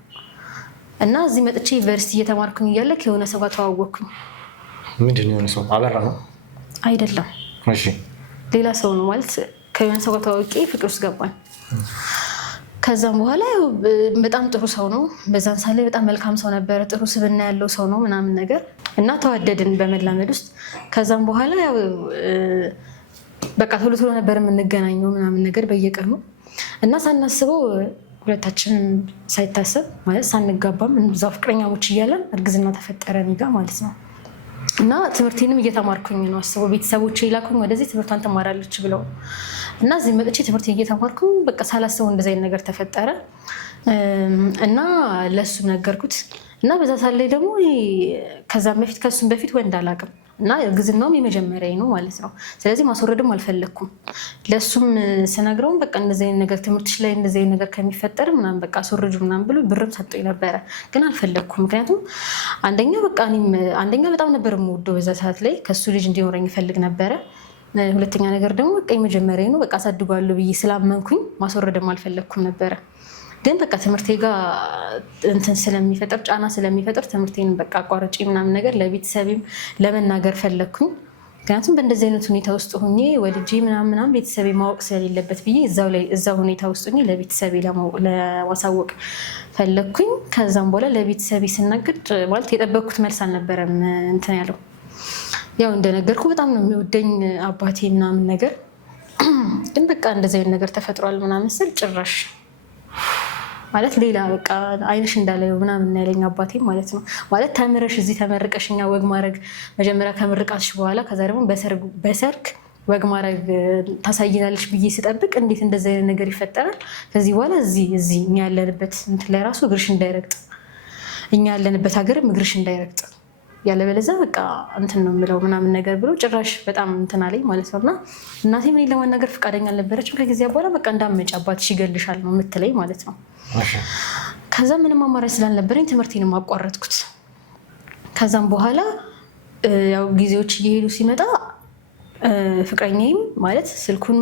እና እዚህ መጥቼ ዩኒቨርሲቲ እየተማርኩኝ እያለ ከሆነ ሰው ጋር ተዋወቅኩኝ። ምንድን ነው የሆነ ሰው? አበራ ነው አይደለም? እሺ ሌላ ሰው ነው ማለት ከሆነ ሰው ጋር ተዋውቄ ፍቅር ውስጥ ገባኝ። ከዛም በኋላ በጣም ጥሩ ሰው ነው። በዛን ሳለ በጣም መልካም ሰው ነበረ፣ ጥሩ ስብዕና ያለው ሰው ነው ምናምን ነገር እና ተዋደድን በመላመድ ውስጥ። ከዛም በኋላ ያው በቃ ቶሎ ቶሎ ነበር የምንገናኘው ምናምን ነገር በየቀኑ እና ሳናስበው ሁለታችንም ሳይታሰብ ማለት ሳንጋባም እዛው ፍቅረኛሞች እያለን እርግዝና ተፈጠረ እኔ ጋ ማለት ነው። እና ትምህርቴንም እየተማርኩኝ ነው። አስበው ቤተሰቦቼ ይላኩኝ ወደዚህ ትምህርቷን ትማራለች ብለው እና እዚህ መጥቼ ትምህርት እየተማርኩኝ በቃ ሳላስበው እንደዚህ አይነት ነገር ተፈጠረ እና ለእሱም ነገርኩት እና በዛ ሳለ ደግሞ ከዛም በፊት ከእሱም በፊት ወንድ አላውቅም እና እርግዝናውም የመጀመሪያ ነው ማለት ነው። ስለዚህ ማስወረድም አልፈለግኩም። ለእሱም ስነግረውም በቃ እንደዚህ አይነት ነገር ትምህርትሽ ላይ እንደዚህ አይነት ነገር ከሚፈጠር ምናምን በቃ አስወርጁ ምናምን ብሎ ብርም ሰጥቶኝ ነበረ፣ ግን አልፈለግኩም። ምክንያቱም አንደኛ በጣም ነበር የምወደው በዛ ሰዓት ላይ ከእሱ ልጅ እንዲኖረኝ ይፈልግ ነበረ። ሁለተኛ ነገር ደግሞ በቃ የመጀመሪያ ነው በቃ አሳድጓለሁ ብዬ ስላመንኩኝ ማስወረድም አልፈለግኩም ነበረ። ግን በቃ ትምህርቴ ጋር እንትን ስለሚፈጥር ጫና ስለሚፈጥር ትምህርቴን በቃ አቋርጬ ምናምን ነገር ለቤተሰቤም ለመናገር ፈለግኩኝ። ምክንያቱም በእንደዚህ አይነት ሁኔታ ውስጥ ሆኜ ወልጄ ምናምን ቤተሰቤ ማወቅ ስለሌለበት ብዬ እዛው ሁኔታ ውስጥ ሆኜ ለቤተሰቤ ለማሳወቅ ፈለግኩኝ። ከዛም በኋላ ለቤተሰቤ ስናገር ማለት የጠበቅኩት መልስ አልነበረም እንትን ያለው። ያው እንደነገርኩ በጣም ነው የሚወደኝ አባቴ ምናምን ነገር፣ ግን በቃ እንደዚህ አይነት ነገር ተፈጥሯል ምናምን ስል ጭራሽ ማለት ሌላ በቃ አይንሽ እንዳላየው ምናምን ያለኝ አባቴ ማለት ነው። ማለት ተምረሽ እዚህ ተመርቀሽ እኛ ወግ ማድረግ መጀመሪያ ከምርቃትሽ በኋላ ከዛ ደግሞ በሰርግ ወግ ማድረግ ታሳይናለች ብዬ ስጠብቅ እንዴት እንደዚህ አይነት ነገር ይፈጠራል? ከዚህ በኋላ እዚህ እኛ ያለንበት እንትን ላይ ራሱ እግርሽ እንዳይረግጥ፣ እኛ ያለንበት ሀገርም እግርሽ እንዳይረግጥ ያለበለዚያ በቃ እንትን ነው የምለው ምናምን ነገር ብሎ ጭራሽ በጣም እንትን አለኝ ማለት ነው። እና እናቴ ምን ለማናገር ፈቃደኛ አልነበረችም። ከጊዜ በኋላ በቃ እንዳመጭ አባትሽ ይገልሻል ነው የምትለኝ ማለት ነው። ከዛ ምንም አማራጭ ስላልነበረኝ ትምህርቴንም አቋረጥኩት። ከዛም በኋላ ያው ጊዜዎች እየሄዱ ሲመጣ ፍቅረኛዬም ማለት ስልኩን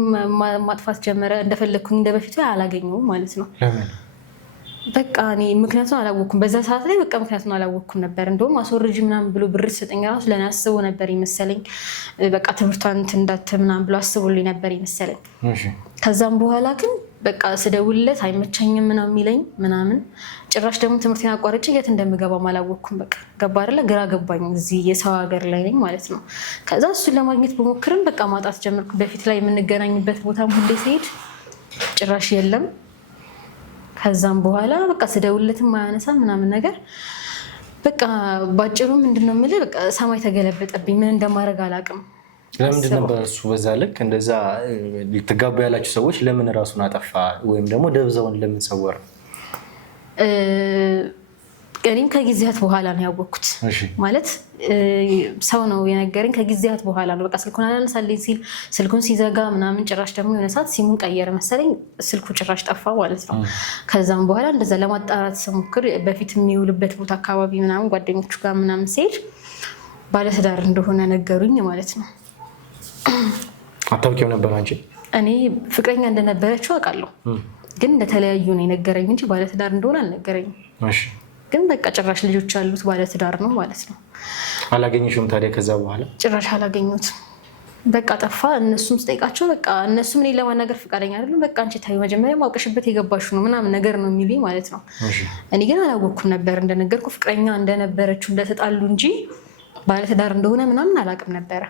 ማጥፋት ጀመረ። እንደፈለግኩኝ እንደበፊቱ አላገኘውም ማለት ነው። በቃ እኔ ምክንያቱም አላወቅኩም በዛ ሰዓት ላይ በቃ ምክንያቱም አላወቅኩም ነበር። እንደውም አስወርጅ ምናምን ብሎ ብር ሰጠኝ ራሱ ለእኔ አስቦ ነበር ይመሰለኝ። በቃ ትምህርቷን እንዳትል ምናምን ብሎ አስቦልኝ ነበር ይመሰለኝ። ከዛም በኋላ ግን በቃ ስደውልለት አይመቸኝም ምናምን የሚለኝ ምናምን ጭራሽ ደግሞ ትምህርቴን አቋርጬ የት እንደምገባም አላወቅኩም። በቃ ገባ አይደለ ግራ ገባኝ። እዚህ የሰው ሀገር ላይ ነኝ ማለት ነው። ከዛ እሱን ለማግኘት በሞክርም በቃ ማጣት ጀመርኩ። በፊት ላይ የምንገናኝበት ቦታም ሁሌ ሲሄድ ጭራሽ የለም። ከዛም በኋላ በቃ ስደውልለትም ማያነሳ ምናምን ነገር በቃ ባጭሩ ምንድነው የምልህ በቃ ሰማይ ተገለበጠብኝ። ምን እንደማደርግ አላውቅም። ለምንድን ነበር እሱ በዛ ልክ እንደዛ ልትጋቡ ያላችሁ ሰዎች ለምን ራሱን አጠፋ ወይም ደግሞ ደብዛውን ለምን ሰወረ? እኔም ከጊዜያት በኋላ ነው ያወቅኩት። ማለት ሰው ነው የነገረኝ ከጊዜያት በኋላ ነው። በቃ ስልኩን አላነሳልኝ ሲል ስልኩን ሲዘጋ ምናምን ጭራሽ ደግሞ የሆነ ሰዓት ሲሙን ቀየረ መሰለኝ ስልኩ ጭራሽ ጠፋ ማለት ነው። ከዛም በኋላ እንደዛ ለማጣራት ስሞክር በፊት የሚውልበት ቦታ አካባቢ ምናምን ጓደኞቹ ጋር ምናምን ሲሄድ ባለትዳር እንደሆነ ነገሩኝ ማለት ነው። አታውቂው ነበር አንቺ? እኔ ፍቅረኛ እንደነበረችው አውቃለሁ፣ ግን እንደተለያዩ ነው የነገረኝ እንጂ ባለትዳር እንደሆነ አልነገረኝም። ግን በቃ ጭራሽ ልጆች ያሉት ባለትዳር ነው ማለት ነው። አላገኘሽውም ታዲያ? ከዛ በኋላ ጭራሽ አላገኙትም። በቃ ጠፋ። እነሱም ስጠይቃቸው በቃ እነሱም እኔ ለማናገር ፈቃደኛ አይደሉም። በቃ አንቺ ታዩ መጀመሪያ ማውቀሽበት የገባሽ ነው ምናምን ነገር ነው የሚሉኝ ማለት ነው። እኔ ግን አላወቅኩም ነበር። እንደነገርኩ ፍቅረኛ እንደነበረችው እንደተጣሉ እንጂ ባለትዳር እንደሆነ ምናምን አላውቅም ነበረ።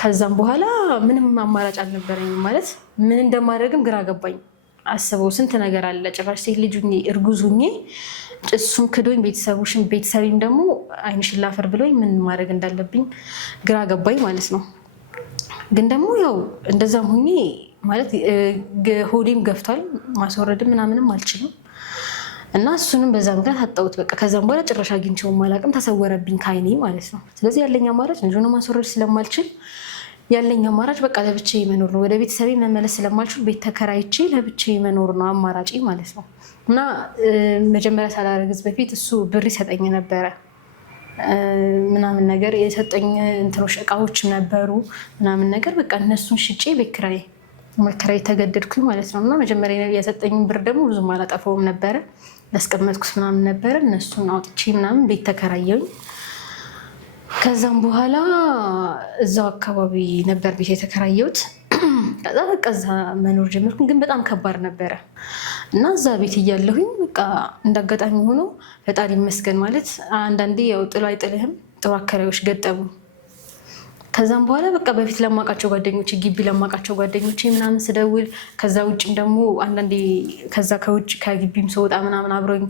ከዛም በኋላ ምንም አማራጭ አልነበረኝም። ማለት ምን እንደማደርግም ግራ ገባኝ። አስበው ስንት ነገር አለ። ጭራሽ ሴት ልጅ እርጉዝ ሁኜ እሱም ክዶኝ ቤተሰቤም ደግሞ ዓይንሽን ላፈር ብሎኝ ምን ማድረግ እንዳለብኝ ግራ ገባኝ ማለት ነው። ግን ደግሞ ያው እንደዛም ሁኜ ማለት ሆዴም ገፍቷል፣ ማስወረድም ምናምንም አልችልም እና እሱንም በዛ ምክንያት አጣሁት። በቃ ከዛም በኋላ ጭራሽ አግኝቼውም አላውቅም፣ ተሰወረብኝ ከዓይኔ ማለት ነው። ስለዚህ ያለኝ አማራጭ ልጁን ማስወረድ ስለማልችል ያለኝ አማራጭ በቃ ለብቻዬ መኖር ነው። ወደ ቤተሰቤ መመለስ ስለማልችል ቤት ተከራይቼ ለብቻዬ መኖር ነው አማራጭ ማለት ነው። እና መጀመሪያ ሳላረግዝ በፊት እሱ ብር ይሰጠኝ ነበረ ምናምን ነገር የሰጠኝ እንትኖች እቃዎችም ነበሩ ምናምን ነገር በቃ እነሱን ሽጬ ቤት ኪራይ መከራይ ተገደድኩኝ ማለት ነው። እና መጀመሪያ የሰጠኝን ብር ደግሞ ብዙም አላጠፋውም ነበረ፣ ያስቀመጥኩት ምናምን ነበረ። እነሱን አውጥቼ ምናምን ቤት ተከራየሁኝ። ከዛም በኋላ እዛው አካባቢ ነበር ቤት የተከራየሁት። ከዛ በቃ እዛ መኖር ጀመርኩኝ። ግን በጣም ከባድ ነበረ እና እዛ ቤት እያለሁኝ በቃ እንዳጋጣሚ ሆኖ ፈጣሪ ይመስገን ማለት አንዳንዴ ያው ጥሎ አይጥልህም፣ ጥሩ አከራዮች ገጠሙ። ከዛም በኋላ በቃ በፊት ለማውቃቸው ጓደኞቼ ግቢ ለማውቃቸው ጓደኞቼ ምናምን ስደውል ከዛ ውጭም ደግሞ አንዳንዴ ከዛ ከውጭ ከግቢም ስወጣ ምናምን አብረኝ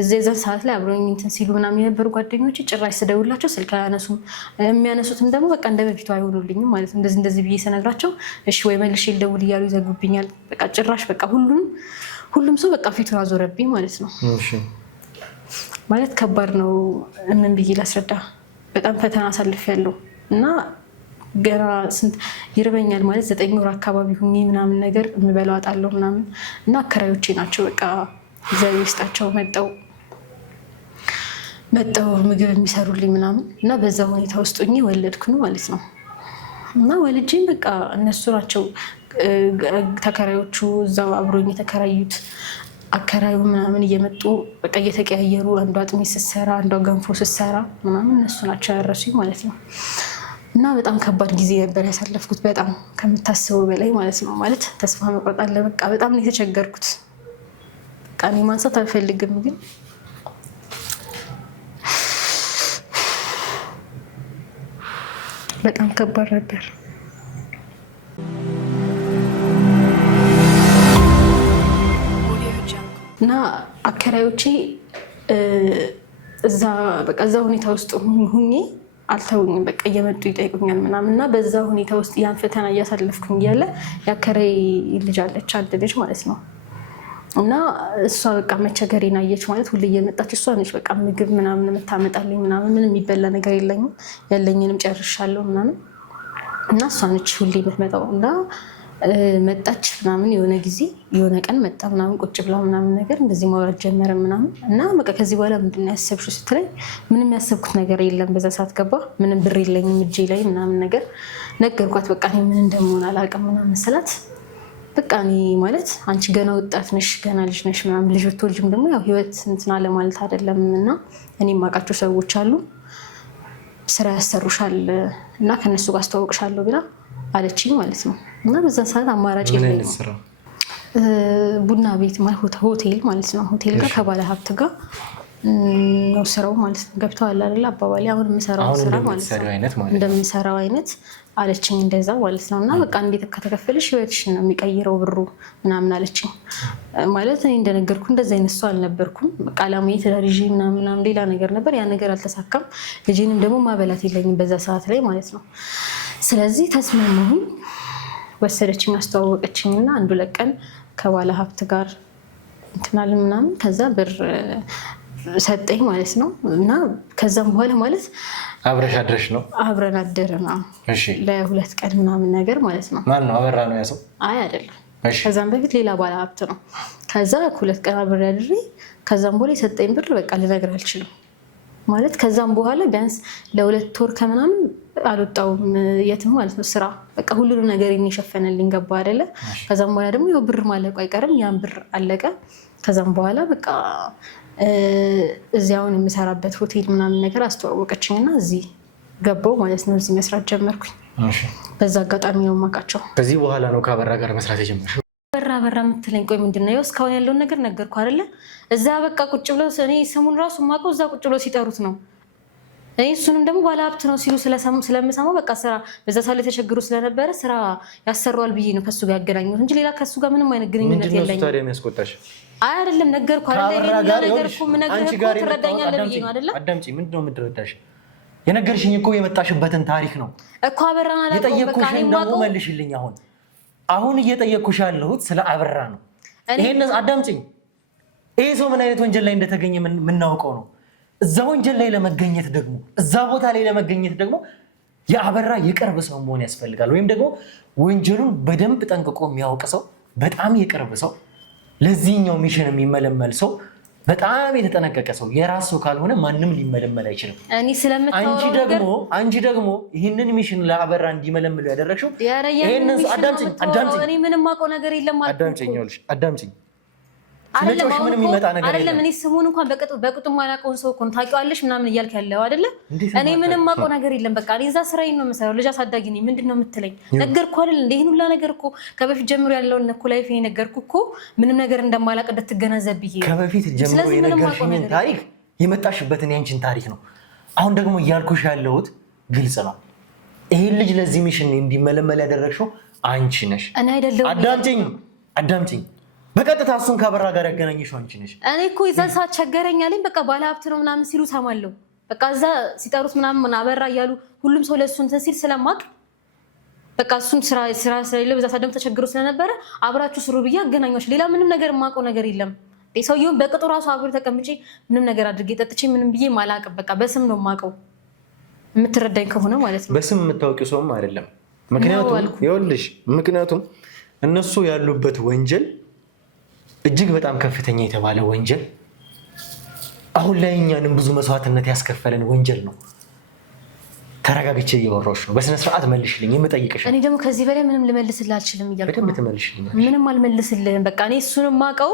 እዛን ሰዓት ላይ አብረኝ እንትን ሲሉ ምናምን የነበሩ ጓደኞቼ ጭራሽ ስደውላቸው ስልክ አያነሱም። የሚያነሱትም ደግሞ በቃ እንደ በፊቱ አይሆኑልኝም ማለት ነው። እንደዚህ ብዬ ስነግራቸው እሺ ወይ መልሼ ልደውል እያሉ ይዘጉብኛል። በቃ ጭራሽ በቃ ሁሉም ሰው በቃ ፊቱን አዞረብኝ ማለት ነው። ማለት ከባድ ነው። ምን ብዬ ላስረዳ? በጣም ፈተና አሳልፌያለሁ እና ገና ስንት ይርበኛል ማለት 9 ወር አካባቢ ሁኜ ምናምን ነገር የምበላው አጣለሁ ምናምን እና አከራዮቼ ናቸው በቃ እግዚአብሔር ይስጣቸው መጠው ምግብ የሚሰሩልኝ ምናምን እና በዛ ሁኔታ ውስጥ ሆኜ ወለድኩኝ ማለት ነው። እና ወልጄም በቃ እነሱ ናቸው ተከራዮቹ እዛው አብሮኝ የተከራዩት አከራዩ ምናምን እየመጡ በቃ እየተቀያየሩ አንዷ አጥሚት ስትሰራ አንዷ ገንፎ ስትሰራ ምናምን እነሱ ናቸው ያረሱኝ ማለት ነው። እና በጣም ከባድ ጊዜ ነበር ያሳለፍኩት፣ በጣም ከምታስበው በላይ ማለት ነው። ማለት ተስፋ መቁረጥ አለ። በቃ በጣም ነው የተቸገርኩት። በቃ እኔ ማንሳት አልፈልግም፣ ግን በጣም ከባድ ነበር። እና አከራዮቼ እዛ ሁኔታ ውስጥ ሁኜ አልተውኝም። በቃ እየመጡ ይጠይቁኛል ምናምን እና በዛ ሁኔታ ውስጥ ያን ፈተና እያሳለፍኩኝ እያለ የአከራይ ልጅ አለች፣ አንድ ልጅ ማለት ነው። እና እሷ በቃ መቸገሬን አየች ማለት ሁሌ እየመጣች እሷ ነች በቃ ምግብ ምናምን የምታመጣልኝ ምናምን። ምንም የሚበላ ነገር የለኝም፣ ያለኝንም ጨርሻለሁ ምናምን እና እሷ ነች ሁሌ የምትመጣው። እና መጣች ምናምን የሆነ ጊዜ የሆነ ቀን መጣ ምናምን ቁጭ ብላ ምናምን ነገር እንደዚህ ማውራት ጀመረ ምናምን እና በቃ ከዚህ በኋላ ምንድን ነው ያሰብሽው ስትለኝ ምንም ያሰብኩት ነገር የለም። በዛ ሰዓት ገባ ምንም ብር የለኝም እጄ ላይ ምናምን ነገር ነገርኳት። በቃ እኔ ምን እንደምሆን አላውቅም ምናምን ስላት በቃ እኔ ማለት አንቺ ገና ወጣት ነሽ፣ ገና ልጅ ነሽ ምናምን ልጅ ብትወልጂም ደግሞ ያው ህይወት እንትን አለ ማለት አይደለም እና እኔ የማውቃቸው ሰዎች አሉ ስራ ያሰሩሻል እና ከነሱ ጋር አስተዋውቅሻለሁ ብላ አለችኝ ማለት ነው። እና በዛ ሰዓት አማራጭ የለኝም። ቡና ቤት ማለት ሆቴል ማለት ነው። ሆቴል ጋር ከባለ ሀብት ጋር ነው ስራው ማለት ነው። ገብተዋል አይደል አባባሌ? አሁን የምሰራው ስራ ማለት ነው እንደምሰራው አይነት አለችኝ እንደዛ ማለት ነው። እና በቃ እንዴት ከተከፈለሽ ህይወትሽን ነው የሚቀይረው ብሩ ምናምን አለችኝ ማለት እኔ እንደነገርኩ እንደዛ አይነት ሰው አልነበርኩም። በቃ አላማዬ ትዳር ይዤ ምናምን ሌላ ነገር ነበር። ያ ነገር አልተሳካም። ልጄንም ደግሞ ማበላት የለኝም በዛ ሰዓት ላይ ማለት ነው። ስለዚህ ተስማማሁኝ። ወሰደችኝ፣ አስተዋወቀችኝና አንዱ ለቀን ከባለ ሀብት ጋር እንትናል ምናምን ከዛ ብር ሰጠኝ ማለት ነው። እና ከዛም በኋላ ማለት አብረሽ አድረሽ ነው? አብረን አደረና እሺ፣ ለ2 ቀን ምናምን ነገር ማለት ነው። ማን ነው? አበራ ነው ያሰው? አይ አይደለም። ከዛም በፊት ሌላ ባለ ሀብት ነው። ከዛ 2 ቀን አብሬ አድሬ ከዛም በኋላ የሰጠኝ ብር በቃ ልነግር አልችልም ማለት ከዛም በኋላ ቢያንስ ለ2 ወር ከምናምን አልወጣውም የትም ማለት ነው ስራ በቃ ሁሉንም ነገር የሸፈነልኝ ገባ አይደለ። ከዛም በኋላ ደግሞ ያው ብር ማለቁ አይቀርም። ያን ብር አለቀ። ከዛም በኋላ በቃ እዚያውን የምሰራበት ሆቴል ምናምን ነገር አስተዋወቀችኝና እዚህ ገባው ማለት ነው። እዚህ መስራት ጀመርኩኝ። በዛ አጋጣሚ ነው የማውቃቸው። ከዚህ በኋላ ነው ከአበራ ጋር መስራት የጀመርኩት? በራ የምትለኝ ቆይ ምንድን ነው? እስካሁን ያለውን ነገር ነገርኩ አይደለ? እዛ በቃ ቁጭ ብለው እኔ ስሙን ራሱ የማውቀው እዛ ቁጭ ብለው ሲጠሩት ነው። እኔ እሱንም ደግሞ ባለሀብት ነው ሲሉ ስለምሰማው በቃ ስራ በዛ ሳለ ተቸግሮ ስለነበረ ስራ ያሰራዋል ብዬ ነው ከሱ ጋር ያገናኘሁት እንጂ ሌላ ከሱ ጋር ምንም አይነት ግንኙነት የለኝም። ምንድን ነው ታዲያ የሚያስቆጣሽ? አይ አይደለም ነገርኩ አይደለ? ነገር እኮ የምነግርህ እኮ ትረዳኛለህ ብዬ ነው አይደለ? አዳምጪ። ምንድን ነው የምትረዳሽ? የነገርሽኝ እኮ የመጣሽበትን ታሪክ ነው እኮ። አበራን አላውቀውም። የጠየቅኩሽን ደግሞ መልሽልኝ። አሁን እየጠየቅኩሽ ያለሁት ስለ አበራ ነው። ይሄን አዳምጪኝ። ይሄ ሰው ምን አይነት ወንጀል ላይ እንደተገኘ የምናውቀው ነው። እዛ ወንጀል ላይ ለመገኘት ደግሞ እዛ ቦታ ላይ ለመገኘት ደግሞ የአበራ የቅርብ ሰው መሆን ያስፈልጋል። ወይም ደግሞ ወንጀሉን በደንብ ጠንቅቆ የሚያውቅ ሰው፣ በጣም የቅርብ ሰው፣ ለዚህኛው ሚሽን የሚመለመል ሰው፣ በጣም የተጠነቀቀ ሰው። የራስ ሰው ካልሆነ ማንም ሊመለመል አይችልም። አንቺ ደግሞ ይህንን ሚሽን ለአበራ እንዲመለምሉ ያደረግሽው እኔ ምንም አውቀው ነገር የለም። አዳምጪኝ። ስለጮሽ ምንም ይመጣ ነገር አይደለም። እኔ ስሙን እንኳን በቅጡ ማላውቀውን ሰው እኮ ነው ታውቂዋለሽ ምናምን እያልክ ያለው አይደለ? እኔ ምንም አውቀው ነገር የለም። በቃ እኔ እዛ ስራዬን ነው የምሰራው። ልጅ አሳዳጊ ነኝ። ምንድን ነው የምትለኝ? ነገርኩህ አይደል? እንደ ይሄን ሁላ ነገር እኮ ከበፊት ጀምሮ ያለውን እኮ ላይፍ ነገርኩህ እኮ ምንም ነገር እንደማላውቅ እንድትገነዘብ ብዬ። ከበፊት ጀምሮ የነገርሽኝን ታሪክ የመጣሽበትን ያንቺን ታሪክ ነው። አሁን ደግሞ እያልኩሽ ያለሁት ግልጽ ነው። ይሄን ልጅ ለዚህ ሚሽን እንዲመለመል ያደረግሽው አንቺ ነሽ። እኔ አይደለሁም። አዳምጪኝ። በቀጥታ እሱን ከአበራ ጋር ያገናኘሽው አንቺ ነሽ። እኔ እኮ የዛን ሰዓት ቸገረኝ አለኝ። በቃ ባለሀብት ነው ምናምን ሲሉ ሰማለሁ። በቃ እዛ ሲጠሩት ምናምን አበራ እያሉ ሁሉም ሰው ለእሱ እንትን ሲል ስለማቅ በቃ እሱን ስራ ስለሌለው በዛ ሰዓት ደግሞ ተቸግሮ ስለነበረ አብራችሁ ስሩ ብዬ አገናኟቸው። ሌላ ምንም ነገር የማውቀው ነገር የለም። ሰውየውን በቅጡ ራሱ አብሮ ተቀምጬ ምንም ነገር አድርጌ ጠጥቼ ምንም ብዬ ማላቅም። በቃ በስም ነው የማውቀው፣ የምትረዳኝ ከሆነ ማለት ነው። በስም የምታውቂው ሰውም አይደለም። ምክንያቱም እነሱ ያሉበት ወንጀል እጅግ በጣም ከፍተኛ የተባለ ወንጀል፣ አሁን ላይ እኛንም ብዙ መስዋዕትነት ያስከፈለን ወንጀል ነው። ተረጋግቼ እያወራሁሽ ነው። በስነ ስርዓት መልሽልኝ የምጠይቅሽ። እኔ ደግሞ ከዚህ በላይ ምንም ልመልስልህ አልችልም እያልኩ በደንብ ትመልሽልኝ። ምንም አልመልስልህም። በቃ እኔ እሱንም ማውቀው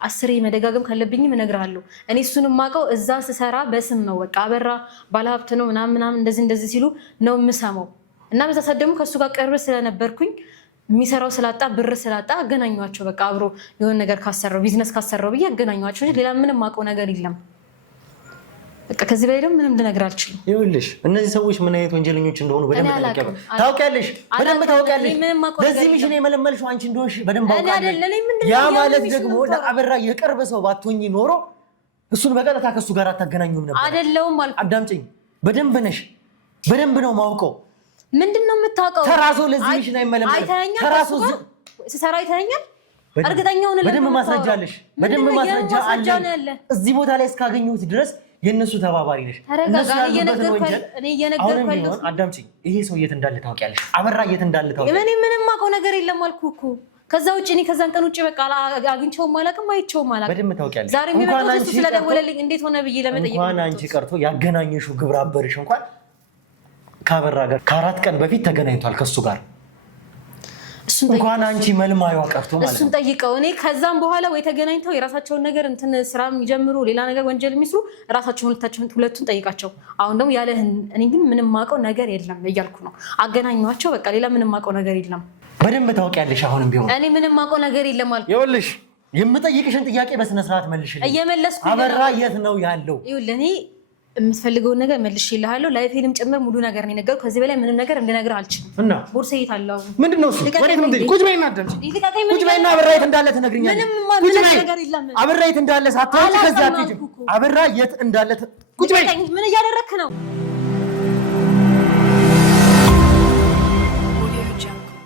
10 መደጋገም ካለብኝም እነግርሃለሁ። እኔ እሱንም ማውቀው እዛ ስሰራ በስም ነው። በቃ አበራ ባለሀብት ነው ምናምን እንደዚህ ሲሉ ነው የምሰማው። እና በዛ ሰዓት ደግሞ ከእሱ ጋር ቅርብ ስለነበርኩኝ የሚሰራው ስላጣ ብር ስላጣ አገናኟቸው። በቃ አብሮ የሆነ ነገር ካሰራው ቢዝነስ ካሰራው ብዬ አገናኟቸው እንጂ ሌላ ምንም አውቀው ነገር የለም። በቃ ከዚህ በላይ ደግሞ ምንም ልነግር አልችልም። ይኸውልሽ እነዚህ ሰዎች ምን አይነት ወንጀለኞች እንደሆኑ በደንብ ታውቂያለሽ። ለዚህ ሚሽን የመለመልሽው አንቺ እንደሆንሽ በደንብ አውቃለሁ። ያ ማለት ደግሞ ለአበራ የቅርብ ሰው ባትሆኚ ኖሮ እሱን በቀጥታ ከእሱ ጋር አታገናኙም ነበር። አይደለሁም አልኩ። አዳምጪኝ። በደንብ ነሽ፣ በደንብ ነው ማውቀው። ምንድነው የምታውቀው? ተራሶ ለዚህ ሚሽን አይመለመልም። ተራሶ ሲሰራ አይተኸኛል? እርግጠኛ ሆነ በደንብ ማስረጃ አለሽ። በደንብ ማስረጃ አለ። እዚህ ቦታ ላይ እስካገኘሁት ድረስ የእነሱ ተባባሪ ነሽ። እነሱ ያሉበትን ወንጀል አሁንም ቢሆን አዳምጪኝ። ይሄ ሰው የት እንዳለ ታውቂያለሽ? አበራ የት እንዳለ ታውቂያለሽ? እኔ ምንም አውቀው ነገር የለም አልኩህ እኮ። ከዛ ውጭ እኔ ከዛን ቀን ውጭ በቃ አግኝቼውም አላውቅም አይቼውም አላውቅም። በደንብ ታውቂያለሽ። ዛሬ የሚመጣው እሱ ስለደወለልኝ እንዴት ሆነ ብዬ ለመጠየቅ እንኳን አንቺ ቀርቶ ያገናኘሽው ግብረ አበርሽ እንኳን ከአበራ ጋር ከ4 ቀን በፊት ተገናኝቷል ከሱ ጋር። እንኳን አንቺ መልማዩ ቀርቶ ማለት ነው። እሱን ጠይቀው። እኔ ከዛም በኋላ ወይ ተገናኝተው የራሳቸውን ነገር እንትን ስራ የሚጀምሩ ሌላ ነገር ወንጀል የሚስሩ ራሳቸውን ሁለቱን ጠይቃቸው። አሁን ደግሞ ያለ እኔ ግን ምንም ማውቀው ነገር የለም እያልኩ ነው። አገናኟቸው በቃ። ሌላ ምንም ማውቀው ነገር የለም። በደንብ ታውቂያለሽ። አሁንም ቢሆን እኔ ምንም ማውቀው ነገር የለም አልኩ። ይኸውልሽ የምጠይቅሽን ጥያቄ በስነ ስርዓት መልሽልኝ። እየመለስኩ አበራ የት ነው ያለው? ይኸውልህ እኔ የምትፈልገውን ነገር መልሼልሃለሁ። ላይፌንም ጭምር ሙሉ ነገር ነው የነገርኩህ። ከዚህ በላይ ምንም ነገር እንድነግርህ አልችልም። እና ቦርሳዬ የት አለ? ምንድን ነው እሱ? ወዴት ነው? ቁጭ በይና አዳምጪ። ቁጭ በይና አበራ የት እንዳለ ትነግሪኛለሽ። ምንም ነገር የለም። አበራ የት እንዳለ ሳታውቂ ከዛ አትሄጂም። አበራ የት እንዳለ ቁጭ በይ። ምን እያደረግህ ነው?